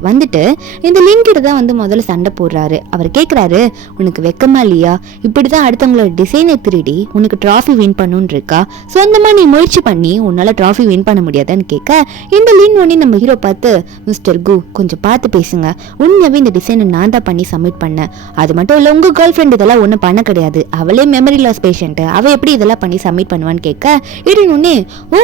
இந்த லின் கிட்ட தான் முதல்ல சண்டை போடுறாரு. அவர் கேட்கிறாரு உனக்கு வெக்கமா இல்லையா? இப்படிதான் அடுத்தவங்களோட டிசைனை திருடி உனக்கு டிராஃபி வின் பண்ணுன்னு இருக்கா? சொந்தமா நீ முயற்சி பண்ணி உன்னால டிராஃபி வின் பண்ண முடியாதான்னு கேட்க இந்த லின் ஒண்ணி நம்ம ஹீரோ பார்த்து மிஸ்டர் கு கொஞ்சம் பார்த்து பேசுங்க. உண்மையாவே இந்த டிசைனை நான் தான் பண்ணி சப்மிட் பண்ணேன். அது மட்டும் இல்ல உங்க கேர்ள் ஃப்ரெண்ட் இதெல்லாம் ஒன்றும் பண்ண கிடையாது. அவளே மெமரி லாஸ் பேஷண்ட். அவ எப்படி இதெல்லாம் பண்ணி சப்மிட் பண்ணுவான்னு கேட்க இடினே ஓ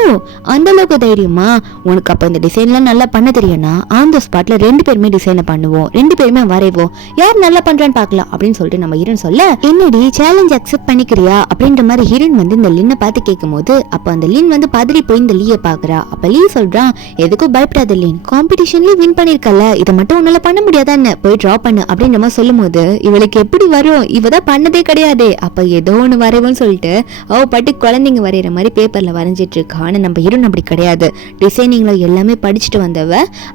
அந்த அளவுக்கு தைரியமா உனக்கு? அப்ப இந்த டிசைன்லாம் நல்லா பண்ண தெரியும்னா ஆன் த ஸ்பாட்ல 2 பேருமே டிசைனை பண்ணுவோம், 2 பேருமே வரைவோம், யார் நல்லா பண்றான்னு பார்க்கலாம் அப்படின்னு சொல்லிட்டு நம்ம ஹீரோயின் சொல்ல என்னடி சேலஞ்ச் அக்செப்ட் பண்ணிக்கிறியா அப்படின்ற மாதிரி ஹீரோயின் இந்த லின்னை பார்த்து கேட்கும் போது அப்ப அந்த லின் பதறி போய் இந்த லீயை பாக்குறா. அப்ப லீ சொல்றான் எதுக்கும் பயப்படாத லின், காம்படிஷன்லயே வின் பண்ணிருக்கல, இதை மட்டும் உன்னால பண்ண முடியாதான்னு போய் டிரா பண்ணு அப்படின்ற மாதிரி சொல்லும் போது இவளுக்கு எப்படி வரும்? இவதான் பண்ணதே கிடையாது. அப்ப ஏதோ ஒண்ணு வரைவோன்னு சொல்லிட்டு அவ பாட்டு குழந்தைங்க வரைகிற மாதிரி பேப்பர்ல வரைஞ்சிட்டு இருக்கா. ஆனா நம்ம ஹீரோயின் அப்படி கிடையாது. டிசைனிங்ல எல்லாமே படிச்சுட்டு வந்தவ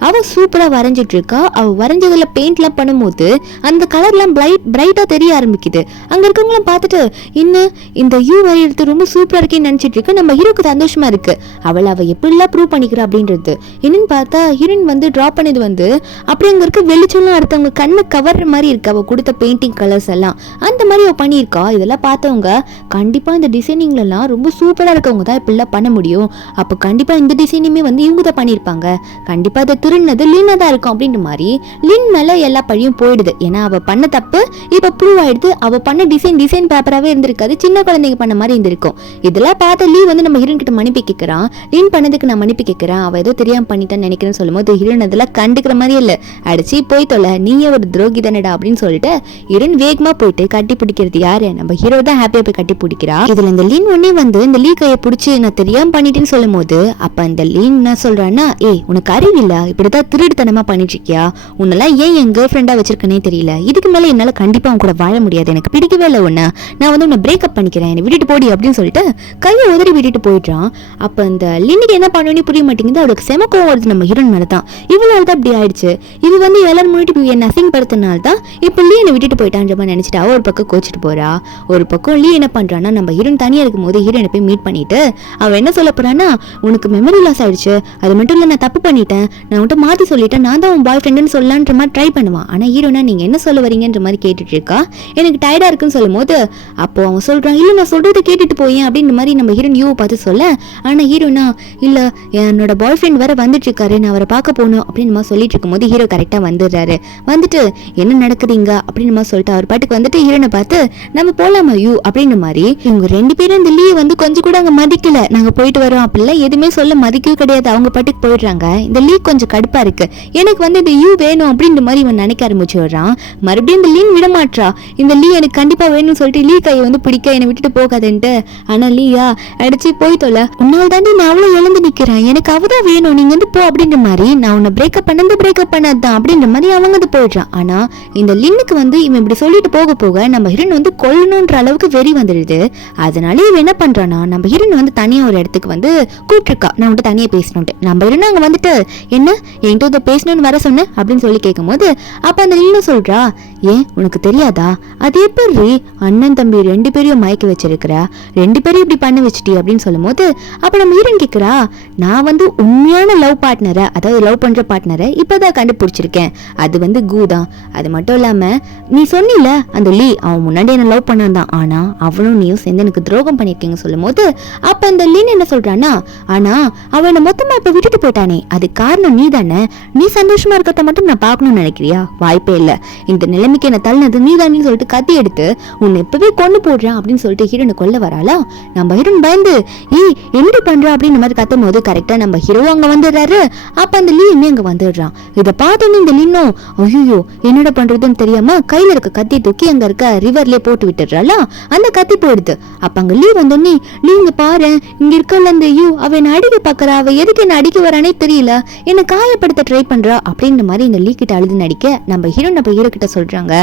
அவ சூப்பரா வரைஞ்சிட்டு இருக்கா. அவ வரைஞ்சதுல பெயிண்ட் எல்லாம் பண்ணும்போது அந்த கலர்லாம் பிரைட்டா தெரிய ஆரம்பிக்குது. அங்க இருக்கவங்களாம் பார்த்துட்டு இன்னும் இந்த யூ வரையறது ரொம்ப சூப்பரா இருக்கேன்னு நினைச்சிட்டு இருக்கு. நம்ம ஹீரோக்கு சந்தோஷமா இருக்கு. அவ எப்படிலாம் ப்ரூவ் பண்ணிக்கிறா அப்படின்றது. என்னன்னு பார்த்தா ஹீரோயின் டிரா பண்ணது அப்படி அங்க இருக்க வெளிச்சம்லாம் அடுத்தவங்க கண்ணை கவர்ற மாதிரி இருக்கு. அவ கொடுத்த பெயிண்டிங் கலர்ஸ் எல்லாம் அந்த மாதிரி அவ பண்ணியிருக்கா. இதெல்லாம் பார்த்தவங்க கண்டிப்பா இந்த டிசைனிங்ல எல்லாம் ரொம்ப சூப்பரா இருக்கவங்க தான் இப்படிலாம் பண்ண முடியும். அப்ப கண்டிப்பா இந்த டிசைனுமே இவங்க தான் பண்ணியிருப்பாங்க. கண்டிப்பா அதை திருநது லின்னா தான் இருக்கும் அப்படின்ற மாதிரி லின் மேல எல்லா பழியும் போயிடுது. ஏன்னா அவ பண்ண தப்பு இப்ப ப்ரூவ் ஆயிடுது. அவ பண்ண டிசைன் பேப்பராவே இருந்திருக்காது, சின்ன குழந்தைங்க பண்ண மாதிரி இருந்திருக்கும். இதெல்லாம் பார்த்து லீ நம்ம ஹீரோயின் கிட்ட மன்னிப்பு கேட்கிறான். லின் பண்ணதுக்கு நான் மன்னிப்பு கேட்கிறேன், அவ ஏதோ தெரியாம பண்ணிட்டான்னு நினைக்கிறேன்னு சொல்லும் போது ஹீரோயின் அதெல்லாம் கண்டுக்கிற மாதிரி இல்ல. அடிச்சு போய் தொலை, நீயே ஒரு துரோகி தானடா அப்படின்னு சொல்லிட்டு ஹீரோயின் வேகமா போயிட்டு கட்டி பிடிக்கிறது யாரு? நம்ம ஹீரோ தான் ஹாப்பியா போய் கட்டி பிடிக்கிறா. இதுல இந்த லின் ஒன்னே இந்த லீ கையை பிடிச்சி நான் தெரியாம பண்ணிட்டேன்னு சொல்லும் போது அப்ப அந்த லீன் என்ன சொல்றான்னா உனக்கு அறிவு இல்ல, இப்படிதான் திருடுத்தனமா பண்ணிட்டு இருக்கியா? உன்னெல்லாம் ஏன் என் கேர்ள் ஃப்ரெண்டா வச்சிருக்கனே தெரியல. இதுக்கு மேல என்னால கண்டிப்பா உன் கூட வாழ முடியாது, எனக்கு பிடிக்கவே இல்லை உன்ன, நான் உன்னை பிரேக்அப் பண்ணிக்கிறேன், என்னை விட்டுட்டு போடி அப்படின்னு சொல்லிட்டு கையை உதறி விட்டுட்டு போயிட்டான். அப்ப அந்த லின்னுக்கு என்ன பண்ணுன்னு புரிய மாட்டேங்குது. அவளுக்கு செமக்கம் வருது நம்ம ஹீரோயின் மேலதான். இவளால தான் இப்படி ஆயிடுச்சு. இது எல்லாரும் முன்னாடி என்ன அசிங்கப்படுத்தினால தான் இப்ப லீ என்னை விட்டுட்டு போயிட்டான்ற மாதிரி நினைச்சிட்டு அவ ஒரு பக்கம் கோச்சிட்டு போறா. ஒரு பக்கம் லீ என்ன பண்றான்னா நம்ம ஹீரோயின் தனியா இருக்கும் போது ஹீரோயினை போய் மீட் பண்ணிட்டு அவ என்ன சொல்ல போறான்னா உனக்கு மெமரி லாஸ் ஆயிடுச்சு, அது மட்டும் இல்ல நான் தப்பு பண்ணிட்டேன், நான் உன்கிட்ட மாத்தி சொல்லிட்டேன், நான் தான் உன் பாய் ஃப்ரெண்டுன்னு சொல்லலான்ற மாதிரி ட்ரை பண்ணுவான். ஆனா ஹீரோனா நீங்க என்ன சொல்ல வரீங்கன்ற மாதிரி கேட்டுட்டு இருக்கா. எனக்கு டயர்டா இருக்குன்னு சொல்லும் போது அப்போ அவன் சொல்றான் இல்ல நான் சொல்றதை கேட்டுட்டு போயேன் அப்படின்ற மாதிரி நம்ம ஹீரோயின் யூவை பார்த்து சொல்ல ஆனா ஹீரோனா இல்ல என்னோட பாய் ஃப்ரெண்ட் வேற வந்துட்டு இருக்காரு, நான் அவரை பார்க்க போகணும் அப்படின்னு மாதிரி சொல்லிட்டு இருக்கும் போது ஹீரோ கரெக்டா வந்துடுறாரு. வந்துட்டு என்ன நடக்குதுங்க அப்படின்னு மாதிரி சொல்லிட்டு அவர் பாட்டுக்கு வந்துட்டு ஹீரோனை பார்த்து நம்ம போலாமா யூ அப்படின்ற மாதிரி இவங்க 2 பேரும் இந்த லீயை கொஞ்சம் கூட அங்க மதிக்கல, நாங்க போயிட்டு வரோம் அப்படிலாம் எதுவுமே சொல்ல மதிக்கவே கிடையாது. அவங்க பாட்டுக்கு போயிடுறாங்க. இந்த லீ கொஞ்சம் கடுப்பா இருக்கு, எனக்கு இந்த யூ வேணும் அப்படின்ற மாதிரி இவன் நினைக்க ஆரம்பிச்சு வர்றான். மறுபடியும் இந்த லீன் விட மாட்டா. இந்த லீ எனக்கு கண்டிப்பா வேணும்னு சொல்லிட்டு லீ கையை பிடிக்க என்னை விட்டுட்டு போகாதுன்ட்டு. ஆனா லீயா அடிச்சு போய் தொலை, உன்னால தாண்டி நான் அவ்வளவு எழுந்து நிக்கிறேன், எனக்கு அவதான் வேணும், நீங்க போ அப்படின்ற மாதிரி நான் உன்னை பிரேக்கப் பண்ணதான் அப்படின்ற மாதிரி அவங்க போயிடுறான். ஆனா இந்த லின்னுக்கு இவன் இப்படி சொல்லிட்டு போக போக நம்ம ஹீரோன் கொல்லணும்ன்ற அளவுக்கு வெறி வந்துடுது. அதனால இவன் என்ன பண்றானா நம்ம ஹீரோன் தனியா ஒரு இடத்துக்கு கூப்பிட்டுருக்கா, நான் உன்கிட்ட தனியா பேசணும்ட்டு. நம்ம ஹீரோன் அங்க வந்துட்டு என்ன என்கிட்ட பேசணும்னு வர சொன்ன அப்படின்னு சொல்லி கேட்கும் போது அப்ப அந்த லின்னு சொல்றா ஏன் உனக்கு தெரியாதா, அது எப்படி அண்ணன் தம்பி 2 பேரையும் மயக்க வச்சிருக்கிற, 2 பேரும் இப்படி பண்ண வச்சுட்டி அப்படின்னு சொல்லும் போது அப்ப நம்ம ஹீரோன் கேட்கிறா நான் உண்மையான லவ் பார்ட்னரை, அதாவது லவ் பண்ற பார்ட்னரை இப்பதான் கண்டுபிடிச்சிருக்கேன், அது கூதான். அது மட்டும் இல்லாம நீ சொன்னில அந்த லீ அவன் முன்னாடி என்ன லவ் பண்ணான், ஆனா அவனும் நீயும் சேர்ந்து எனக்கு துரோகம் பண்ணிருக்கீங்க சொல்லும் போது அப்ப அந்த லீன் என்ன சொல்றானா ஆனா அவனை மொத்தமா இப்ப விட்டுட்டு போயிட்டானே அது காரணம் நீ தானே, நீ சந்தோஷமா இருக்கிறத மட்டும் நான் பாக்கணும்னு நினைக்கிறியா, வாய்ப்பே இல்ல, இந்த நிலைமைக்கு என்ன தள்ளினது நீ தானே சொல்லிட்டு கத்தி எடுத்து உன்னை இப்பவே கொண்டு போடுறான் அப்படின்னு சொல்லிட்டு ஹீரோனை கொல்ல வராளா. நம்ம ஹீரோன் பயந்து என்ன பண்றா அப்படின்னு மாதிரி கத்தும் போது கரெக்டா நம்ம ஹீரோ அங்க வந்துடுறாரு. அப்ப அந்த லீ அங்க வந்துடுறான். இதை பார்த்தோன்னு இந்த லின்னும் ஐயோ என்னோட பண்றதுன்னு தெரியாம கையில இருக்க கத்தி தூக்கி அங்க இருக்க ரிவர்லயே போட்டு விட்டுடுறாளா. அந்த கத்தி போயிடுது. அப்ப அங்க லீ உடனே நீங்க பாரு இங்க இருக்கல இந்த அவ என்ன அடிக்க பாக்குறா, அவ எதுக்கு என்ன அடிக்க வரானே தெரியல, என்ன காயப்படுத்த ட்ரை பண்றா அப்படின்ற மாதிரி இந்த லீ கிட்ட அழுது நடிக்க நம்ம ஹீரோ கிட்ட சொல்றாங்க,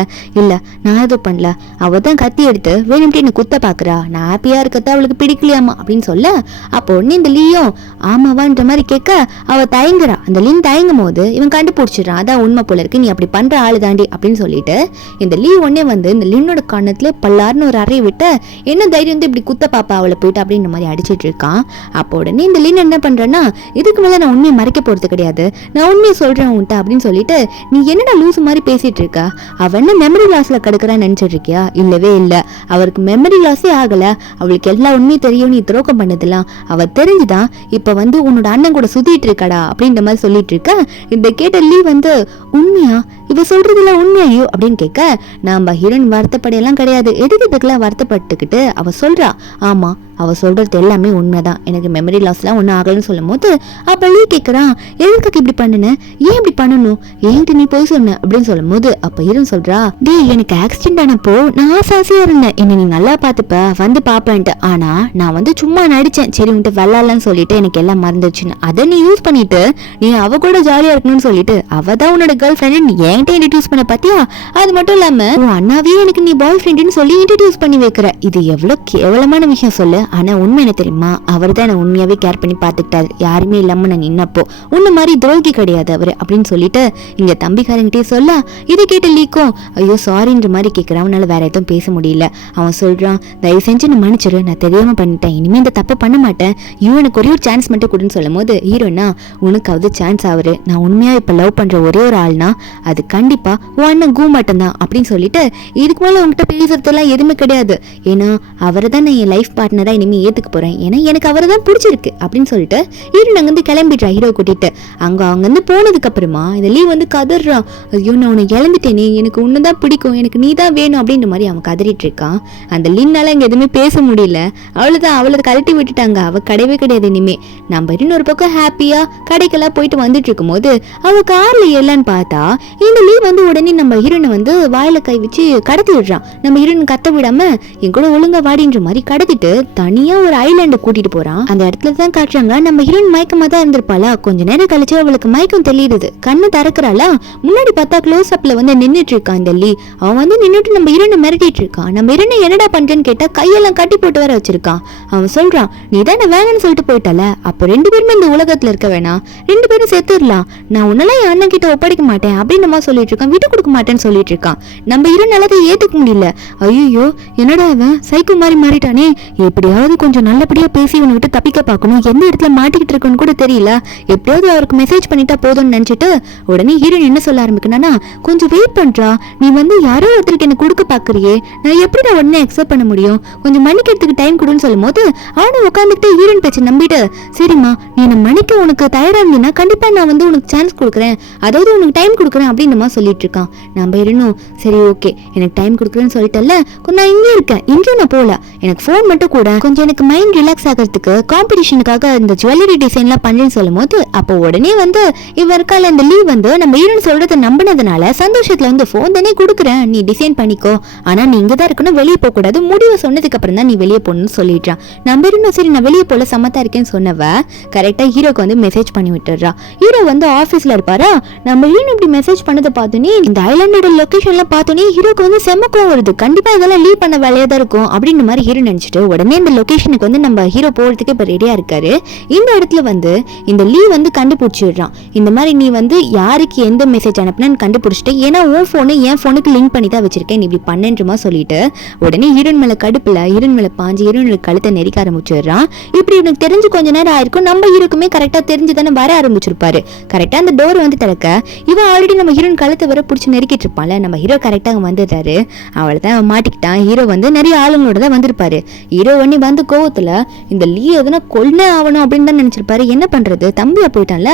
இல்ல நான் எதுவும் பண்ணல, அவ தான் கத்தி எடுத்து வேணும்ட்டு என்ன குத்த பாக்குறா, நான் ஹாப்பியா இருக்கத அவளுக்கு பிடிக்கலையாமா அப்படின்னு சொல்ல, அப்போ உடனே இந்த லீயும் ஆமாவான்ற மாதிரி கேட்க அவ தயங்குறா. அந்த லீன் தயங்கும் போது இவன் கண்டுபிடிச்சிடறான், அதான் உண்மை போல இருக்கு, நீ அப்படி பண்ற ஆளு தாண்டி அப்படின்னு சொல்லிட்டு இந்த லீ உடனே வந்து இந்த லின்னோட கண்ணத்துல பல்லாருன்னு ஒரு அறையை விட்டு என்ன தைரியம் வந்து இப்படி குத்த பாப்பா அவளை போயிட்டு அப்படின்ற மாதிரி அடிச்சிட்டு இருக்கான். அப்போ உடனே இந்த லின் என்ன பண்றேன்னா, இதுக்கு மேல நான் உண்மையை மறைக்க போறது கிடையாது, நான் உண்மையை சொல்றேன் உன்ட்ட அப்படின்னு சொல்லிட்டு, நீ என்னடா லூசு மாதிரி பேசிட்டு இருக்கா, அவ என்ன மெமரி லாஸ்ல கிடக்குறான்னு நினைச்சிட்டு இருக்கியா, இல்லவே இல்ல, அவருக்கு மெமரி லாஸே ஆகல, அவளுக்கு எல்லா உண்மையும் தெரியும், நீ துரோகம் பண்ணதெல்லாம் அவ தெரிஞ்சுதான் இப்ப வந்து உன்னோட அண்ணன் கூட சுத்திட்டு இருக்கடா அப்படின்ற மாதிரி சொல்லிட்டு இருக்க. இந்த கேட்ட லீ வந்து உண்மையா இவ சொல்றதுல உண்மையோ அப்படின்னு கேட்க, நாம ஹீரோயின் வருத்தப்படையெல்லாம் கிடையாது, எதுக்குலாம் வருத்தப்பட்டுக்கிட்டு அவ சொல்றா, ஆமா அவ சொல்றது எல்லாமே உண்மைதான், எனக்கு மெமரி லாஸ்லாம் ஒன்றும் ஆகலன்னு சொல்லும் போது அப்ப லீ கேட்கறான், எதுக்கு இப்படி பண்ணுன, ஏன் இப்படி பண்ணணும், ஏன்ட்டு நீ போய் சொன்ன அப்படின்னு சொல்லும் போது அப்ப ஹீரோயின் சொல்றா, டே எனக்கு ஆக்சிடென்ட் ஆனப்போ நான் ஆசையா இருந்தேன், என்ன நீ நல்லா பாத்துப்ப வந்து பாப்பேன்ட்டு, ஆனா நான் வந்து சும்மா நடிச்சேன், சரி உன்ட்டு வெள்ளாலன்னு சொல்லிட்டு எனக்கு எல்லாம் மறந்துச்சுன்னு அதை நீ யூஸ் பண்ணிட்டு நீ அவ கூட ஜாலியா இருக்கணும்னு சொல்லிட்டு அவ தான் உன்னோட கேர்ள் ஃப்ரெண்ட் நீ என்கிட்ட இன்ட்ரடியூஸ் பண்ண பாத்தியா, அது மட்டும் இல்லாம உன் அண்ணாவே எனக்கு நீ பாய் ஃப்ரெண்ட்னு சொல்லி இன்ட்ரடியூஸ் பண்ணி வைக்கிற, இது எவ்வளவு கேவலமான விஷயம் சொல்லு, ஆனா உண்மை என்ன தெரியுமா, அவர் தான் என்ன உண்மையாவே கேர் பண்ணி பாத்துக்கிட்டாரு, யாருமே இல்லாம நான் நின்னப்போ, உன்ன மாதிரி துரோகி கிடையாது அவரு அப்படின்னு சொல்லிட்டு இங்க தம்பிக்காரங்கிட்டே சொல்ல, இதை கேட்டு லீக்கும் ஐயோ சாரின்ற மாதிரி கேட்கிறான். அவனால வேற எதுவும் பேச முடியல. அவன் சொல்றான், தயவு செஞ்சு நான் மன்னிச்சிரு, நான் தெரியாம பண்ணிட்டேன், இனிமே இந்த தப்பை பண்ண மாட்டேன், எனக்கு ஒரே ஒரு சான்ஸ் மட்டும் கொடுன்னு சொல்லும் போது ஹீரோனா, உனக்காவது சான்ஸ் ஆகுது, நான் உண்மையா இப்ப லவ் பண்ற ஒரே ஒரு ஆள்னா அது கண்டிப்பா உன் அண்ணன் கூ மட்டும் தான் அப்படின்னு சொல்லிட்டு, இதுக்கு மேல உங்ககிட்ட பேசுறதெல்லாம் எதுவுமே கிடையாது, ஏன்னா அவரை தான் நான் என் லைஃப் பார்ட்னரா இனிமே ஏத்துக்க போறேன், ஏன்னா எனக்கு அவரை தான் பிடிச்சிருக்கு அப்படின்னு சொல்லிட்டு ஹீரோ அங்கிருந்து கிளம்பிடுறா. ஹீரோ கூட்டிட்டு அவங்க இருந்து போனதுக்கு அப்புறமா இந்த லீவ் வந்து கதறான், ஐயோ நான் உன்னை இழந்துட்டேனே, எனக்கு உன்னதான் பிடிக்கும், எனக்கு நீ தான் வேணும் அப்படின்ற மாதிரி அவன் கதறிட்டு இருக்கான். அந்த லீனால இங்க எதுவுமே பேச முடியல, அவ்வளவுதான், அவளை கழட்டி விட்டுட்டாங்க, அவ கிடையவே கிடையாது இனிமே. நம்ம இன்னொரு பக்கம் ஹாப்பியா கடைக்கெல்லாம் போயிட்டு வந்துட்டு இருக்கும் போது அவ கார்ல ஏறலான்னு பார்த்தா இந்த லீவ் வந்து உடனே நம்ம ஹீரோனை வந்து வாயில கை வச்சு கடத்தி விடுறான். நம்ம ஹீரோயின் கத்த விடாம என் கூட ஒழுங்கா வாடின்ற மாதிரி கடத்திட்டு தனியா ஒரு ஐலாண்ட கூட்டிட்டு போறான். அந்த இடத்துல தான் காட்டுறாங்க நம்ம ஹீரோயின் மயக்கமா தான் இருந்திருப்பாளா, கொஞ்ச நேரம் கழிச்சு அவளுக்கு மயக்கம் தெரியுது, கண்ணு திறக்கிறாளா, முன்னாடி பார்த்தா க்ளோஸ் அப்ல வந்து நின்னுட்டு இருக்கான் இந்த லீ. அவன் வந்து நின்னுட்டு நம்ம ஹீரோனை மிரட்டிட்டு இருக்கான். நம்ம ஹீரோனை என்னடா பண்றேன்னு கேட்டா கையெல்லாம் கட்டி போட்டு வர வச்சிருக்கான். அவன் சொல்றான், நீ தானே வேணும்னு சொல்லிட்டு போயிட்டால, அப்ப ரெண்டு பேருமே இந்த உலகத்துல இருக்க வேணாம், ரெண்டு பேரும் செத்துடலாம், நான் உன்னெல்லாம் என் அண்ணன் கிட்ட ஒப்படைக்க மாட்டேன் அப்படின்னு நம்ம சொல்லிட்டு இருக்கான், விட்டு கொடுக்க மாட்டேன்னு சொல்லிட்டு இருக்கான். நம்ம ஹீரோன் நல்லதை ஏத்துக்க முடியல, ஐயோ என்னடா அவன் சைக்கோ மாதிரி மாறிட்டானே, எப்படியாவது கொஞ்சம் நல்லபடியா பேசி இவனை விட்டு தப்பிக்க பார்க்கணும், எந்த இடத்துல மாட்டிக்கிட்டு இருக்குன்னு கூட தெரியல, எப்படியாவது அவருக்கு மெசேஜ் பண்ணிட்டா போதும்னு நினைச்சிட்டு உடனே ஹீரோயின் என்ன சொல்ல ஆரம்பிக்கணும்னா, கொஞ்சம் வெயிட் பண்றா, நீ வந்து யாரோ ஒருத்தருக்கு என்ன கொடுக்க பாக்குறியே, நான் எப்படி நான் உடனே அக்செப்ட் பண்ண முடியும், கொஞ்சம் மன்னிக்கிறதுக்கு டைம் கொடுன்னு சொல்லும் போது அவனை உட்காந்துட்டு ஹீரோயின் பேச்சு நம்பிட்டு, சரிம்மா நீ என்ன மன்னிக்க உனக்கு தயாரா இருந்தீங்கன்னா கண்டிப்பா நான் வந்து உனக்கு சான்ஸ் கொடுக்குறேன், அதாவது உனக்கு டைம் கொடுக்குறேன் அப்படின்னு நம்ம சொல்லிட்டு இருக்கான். நம்ம இருந்தும் சரி ஓகே எனக்கு டைம் கொடுக்குறேன்னு சொல்லிட்டல, நான் இங்கே இருக்கேன், இன்றும் நான் போல, எனக்கு ஃபோன் மட்டும் கூட கொஞ்சம் எனக்கு மைண்ட் ரிலாக்ஸ் ஆகிறதுக்கு காம்படிஷனுக்காக இந்த ஜுவல்லரி டிசைன்லாம் பண்றேன்னு சொல்லும் போது அப்போ உடனே வந்து இவன் இருக்கால இந்த லீவ் வந்து நம்ம ஹீரோன்னு சொல்றதை நம்பினதுனால சந்தோஷத்துல வந்து ஃபோன் தானே கொடுக்குறேன், நீ டிசைன் பண்ணிக்கோ, ஆனா நீ இங்க தான் இருக்கணும், வெளியே போக கூடாது, முடிவை சொன்னதுக்கு அப்புறம் தான் நீ வெளியே போகணும்னு சொல்லிடுறான். நம்ம இருந்தும் சரி நான் வெளியே போல சமத்தா இருக்கேன்னு சொன்னவ கரெக்டா ஹீரோக்கு வந்து மெசேஜ் பண்ணி விட்டுறா. ஹீரோ வந்து ஆபீஸ்ல இருப்பாரா, நம்ம ஹீரோ இப்படி மெசேஜ் பண்ணதை பார்த்தோன்னே இந்த ஐலாண்டோட லொகேஷன்லாம் பார்த்தோன்னே ஹீரோக்கு வந்து செம்மக்கம் வருது, கண்டிப்பா இதெல்லாம் லீவ் பண்ண வேலையா தான் இருக்கும் அப்படின்னு மாதிரி ஹீரோ நினைச்சிட்டு உடனே இந்த லொகேஷனுக்கு வந்து நம்ம ஹீரோ போறதுக்கு இப்ப ரெடியா இருக்காரு. இந்த இடத்துல வந்து இந்த லீவ் வந்து கண்டுபிடிச்சிடுறான், இந்த மாதிரி நீ வந்து யாருக்கு எந்த மெசேஜ் அனுப்புனு கண்டுபிடிச்சிட்டு, ஏன்னா உன் போனு என் போனுக்கு லிங்க் பண்ணி தான் வச்சிருக்கேன், நீ இப்படி பண்ணேன்றமா சொல்லிட்டு உடனே ஹீரோன் மேல கடுப்புல ஹீரோன் மேல பாஞ்சு ஹீரோனோட கழுத்தை நெரிக்க ஆரம்பிச்சிடுறான். இப்படி உனக்கு தெரிஞ்சு கொஞ்ச நேரம் ஆயிருக்கும், நம்ம ஹீரோக்குமே கரெக்டா தெரிஞ்சு தானே வர ஆரம்பிச்சிருப்பாரு. கரெக்டா அந்த டோர் வந்து திறக்க இவன் ஆல்ரெடி நம்ம ஹீரோன் கழுத்தை வர பிடிச்சி நெருக்கிட்டு இருப்பான்ல, நம்ம ஹீரோ கரெக்டா அங்க வந்துடுறாரு. அவளை தான் மாட்டிக்கிட்டான். ஹீரோ வந்து நிறைய ஆளுங்களோட தான் வந்திருப்பாரு. ஹீரோ ஒண்ணு வந்து கோவத்துல இந்த லீ எதுனா கொல்ல ஆகணும் அப்படின்னு தான் நினைச்சிருப்பாரு. என்ன பண்றது, தம்பியா போயிட்டான்ல,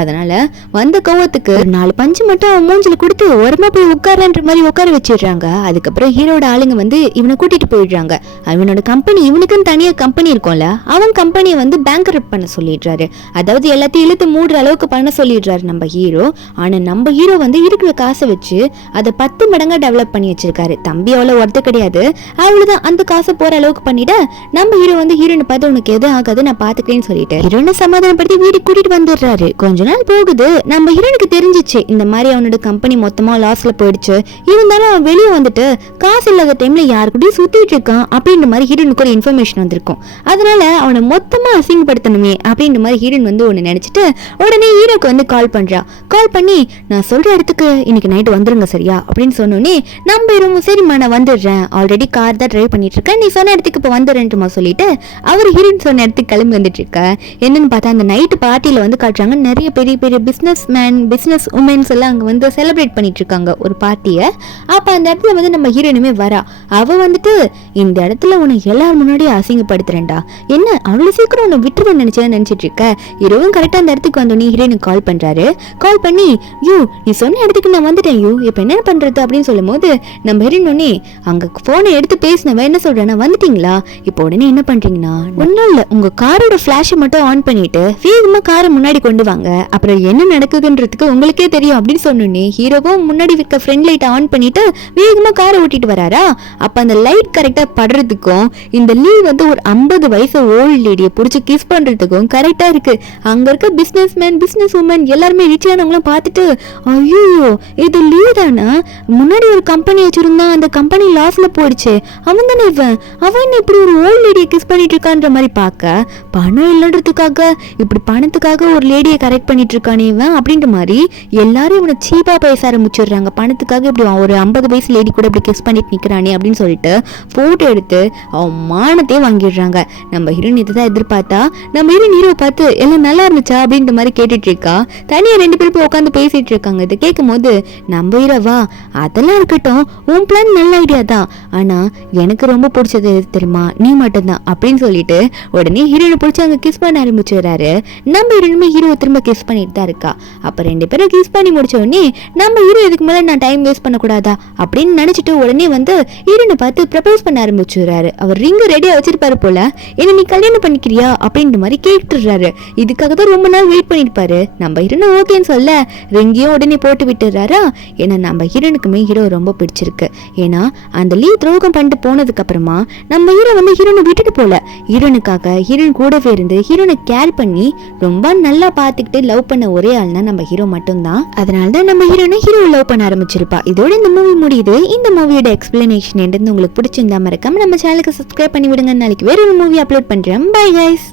அதனால வந்த கோவத்துக்கு 4 பஞ்சு மட்டும் அவன் மூஞ்சில கொடுத்து ஓரமா போய் உட்காரன்ற மாதிரி உட்கார வச்சிடுறாங்க. அதுக்கப்புறம் ஹீரோட ஆளுங்க வந்து இவனை கூட்டிட்டு போயிடுறாங்க. அவனோட கம்பெனி, இவனுக்குன்னு தனியா கம்பெனி இருக்கும்ல, அவன் கம்பெனியை வந்து பேங்க்ரப்ட் பண்ண சொல்லிடுறாரு, அதாவது எல்லாத்தையும் இழுத்து மூடுற அளவுக்கு பண்ண சொல்லிடுறாரு நம்ம ஹீரோ. ஆனா நம்ம ஹீரோ வந்து உடனே இருக்கிற காசை வச்சு அதை 10 மடங்கா டெவலப் பண்ணி வச்சிருக்காரு. தம்பி அவ்வளவு ஒருத்த கிடையாது, அவ்வளவுதான் அந்த காசை போற அளவுக்கு பண்ணிட்டு நம்ம ஹீரோ வந்து ஹீரோனை பார்த்து உனக்கு எதுவும் ஆகாது நான் பாத்துக்கிறேன்னு சொல்லிட்டு ஹீரோனை சமாதானப்படுத்தி வீட்டுக்கு கூட்டிட்டு வந்துடுறாரு. கொஞ்ச நாள் போகுது, நம்ம ஹீரோனுக்கு தெரிஞ்சிச்சு இந்த மாதிரி அவனோட கம்பெனி மொத்தமா லாஸ்ல போயிடுச்சு, இருந்தாலும் அவன் வெளியே வந்துட்டு காசு இல்லாத டைம்ல யாருக்கிட்டையும் சுத்திட்டு இருக்கான் அப்படின்ற மாதிரி ஹீரோனுக்கு ஒரு இன்ஃபர்மேஷன் வந்திருக்கும். அதனால அவனை மொத்தமா அசிங்கப்படுத்தணுமே அப்படின்ற மாதிரி ஹீரோன் வந்து ஒன்னு நினைச்சிட்டு உடனே ஹீரோக்கு வந்து கால் பண்றா. கால் பண்ணி நான் சொல்ற இடத்துக்கு இன்னைக்கு நைட்டு வந்துருங்க சரியா அப்படின்னு சொன்னோன்னே நம்ம ஹீரோவும் சரிம்மா நான் வந்துடுறேன், ஆல்ரெடி கார் தான் டிரைவ் பண்ணிட்டு இருக்கேன், நீ சொன்ன இடத்துக்கு இப்போ வந்துடுறேன்ட்டுமா சொல்லிட்டு அவர் ஹீரோயின் சொன்ன இடத்துக்கு கிளம்பி வந்துட்டு இருக்க. என்னன்னு பார்த்தா அந்த நைட்டு பார்ட்டியில வந்து காட்டுறாங்க நிறைய பெரிய பெரிய பிசினஸ் மேன் பிசினஸ் உமன்ஸ் எல்லாம் அங்க வந்து செலிப்ரேட் பண்ணிட்டு இருக்காங்க ஒரு பார்ட்டியை. அப்ப அந்த இடத்துல வந்து நம்ம ஹீரோயினுமே வரா. அவ வந்துட்டு இந்த இடத்துல உன்னை எல்லாரும் முன்னாடியே அசிங்கப்படுத்துறேன்டா, என்ன அவ்வளவு சீக்கிரம் உன்னை விட்டுருவேன் நினைச்சிட்டு இருக்க. ஹீரோவும் கரெக்டா அந்த இடத்துக்கு வந்தோடனே ஹீரோயினுக்கு கால் பண்றாரு. கால் பண்ணி யூ நீ சொன்ன இடத்துக்கு நான் வந்துட்டேன் யூ, இப்ப என்ன பண்றது அப்படின்னு சொல்லும் போது நம்ம ஹீரோயினே அங்க போனை எடுத்து பேசினவன் என்ன சொல்றேன்னா வந்துட்டீங்களா, இப்போ உடனே என்ன பண்றீங்கன்னா ஒன்னும் இல்ல உங்க காரோட பிளாஷை மட்டும் ஆன் பண்ணிட்டு வேகமா காரை முன்னாடி கொண்டு வாங்க, அப்புறம் என்ன நடக்குதுன்றதுக்கு உங்களுக்கே தெரியும் அப்படின்னு சொன்னோன்னே ஹீரோவும் முன்னாடி இருக்க ஃப்ரண்ட் லைட் ஆன் பண்ணிட்டு வேகமா காரை ஓட்டிட்டு வராரா. அப்ப அந்த லைட் கரெக்டா படுறதுக்கும் இந்த லீவ் வந்து ஒரு 50 வயசு ஓல்டு லேடியை பிடிச்சி கிஸ் பண்றதுக்கும் கரெக்டா இருக்கு. அங்க இருக்க பிசினஸ் மேன் பிசினஸ் உமன் எல்லாருமே ரிச்சானவங்களும் பார்த்துட்டு ஐயோ இது லீவ் தானா, முன்னாடி ஒரு கம்பெனி வச்சிருந்தான் அந்த கம்பெனி லாஸ்ல போயிடுச்சு, அவன் தானே அவன் இப்படி ஒரு ஓல்டு லேடியை கிஸ் பண்ணிட்டு இருக்கான்ற மாதிரி பார்க்க பணம் இல்லைன்றதுக்காக இப்படி பணத்துக்காக ஒரு லேடியை கரெக்ட் பண்ணிட்டு இருக்கானே இவன் அப்படின்ற மாதிரி எல்லாரும் இவனை சீப்பா பேச ஆரம்பிச்சிடுறாங்க. பணத்துக்காக இப்படி ஒரு 50 வயசு லேடி கூட இப்படி கிஸ் பண்ணிட்டு நிக்கிறானே அப்படின்னு சொல்லிட்டு போட்டோ எடுத்து அவன் மானத்தையே வாங்கிடுறாங்க. நம்ம ஹீரோயின் இதை தான் எதிர்பார்த்தா நம்ம ஹீரோ பார்த்து எல்லாம் நல்லா இருந்துச்சா அப்படின்ற மாதிரி கேட்டுட்டு இருக்கா. தனியா 2 பேரும் உட்காந்து பேசிட்டு இருக்காங்க. இதை கேட்கும் போது நம்ம ஹீரோவா அதெல்லாம் இருக்கட்டும் உன் பிளான் நல்ல ஐடியா தான், ஆனா எனக்கு ரொம்ப பிடிச்சது தெரியுமா நீ மட்டும்தான் அப்படின்னு சொல்லிட்டு உடனே ஹீரோனை பிடிச்சி அங்க கிஸ் பண்ண ஆரம்பிச்சுறாரு. நம்ம ஹீரோனுமே ஹீரோ திரும்ப கிஸ் பண்ணிட்டு தான் இருக்கா. அப்ப 2 பேரும் கிஸ் பண்ணி முடிச்ச உடனே நம்ம ஹீரோ இதுக்கு மேல நான் டைம் வேஸ்ட் பண்ணக்கூடாதா அப்படின்னு நினைச்சிட்டு உடனே வந்து ஹீரோனை பார்த்து ப்ரப்போஸ் பண்ண ஆரம்பிச்சுறாரு. அவர் ரிங் ரெடியா வச்சிருப்பாரு போல, என்ன நீ கல்யாணம் பண்ணிக்கிறியா அப்படின்ற மாதிரி கேட்டுறாரு. இதுக்காக தான் ரொம்ப நாள் வெயிட் பண்ணிருப்பாரு. நம்ம ஹீரோனை ஓகேன்னு சொல்ல ரிங்கையும் உடனே போட்டு விட்டுறாரா. ஏன்னா நம்ம ஹீரோனுக்குமே ஹீரோ ரொம்ப பிடிச்சிருக்கு. ஏன்னா அந்த லீவ் துரோகம் பண்ணிட்டு போனதுக்கு அப்புறமா நம்ம ஹீரோ வந்து ஹீரோனை விட்டுட்டு போல, ஹீரோனுக்காக ஹீரோன் கூடவே இருந்து ஹீரோனை கேர் பண்ணி ரொம்ப நல்லா பார்த்துக்கிட்டு லவ் பண்ண ஒரே ஆள்னா நம்ம ஹீரோ மட்டும்தான். அதனாலதான் நம்ம ஹீரோனை ஹீரோ லவ் பண்ண ஆரம்பிச்சிருப்பா. இதோட இந்த மூவி முடியுது. இந்த மூவியோட எக்ஸ்பிளனேஷன் உங்களுக்கு பிடிச்சிருந்தா மறக்காம நம்ம சேனலுக்கு சப்ஸ்கிரைப் பண்ணி விடுங்க. நாளைக்கு வேற ஒரு மூவி அப்லோட் பண்றேன். Bye guys.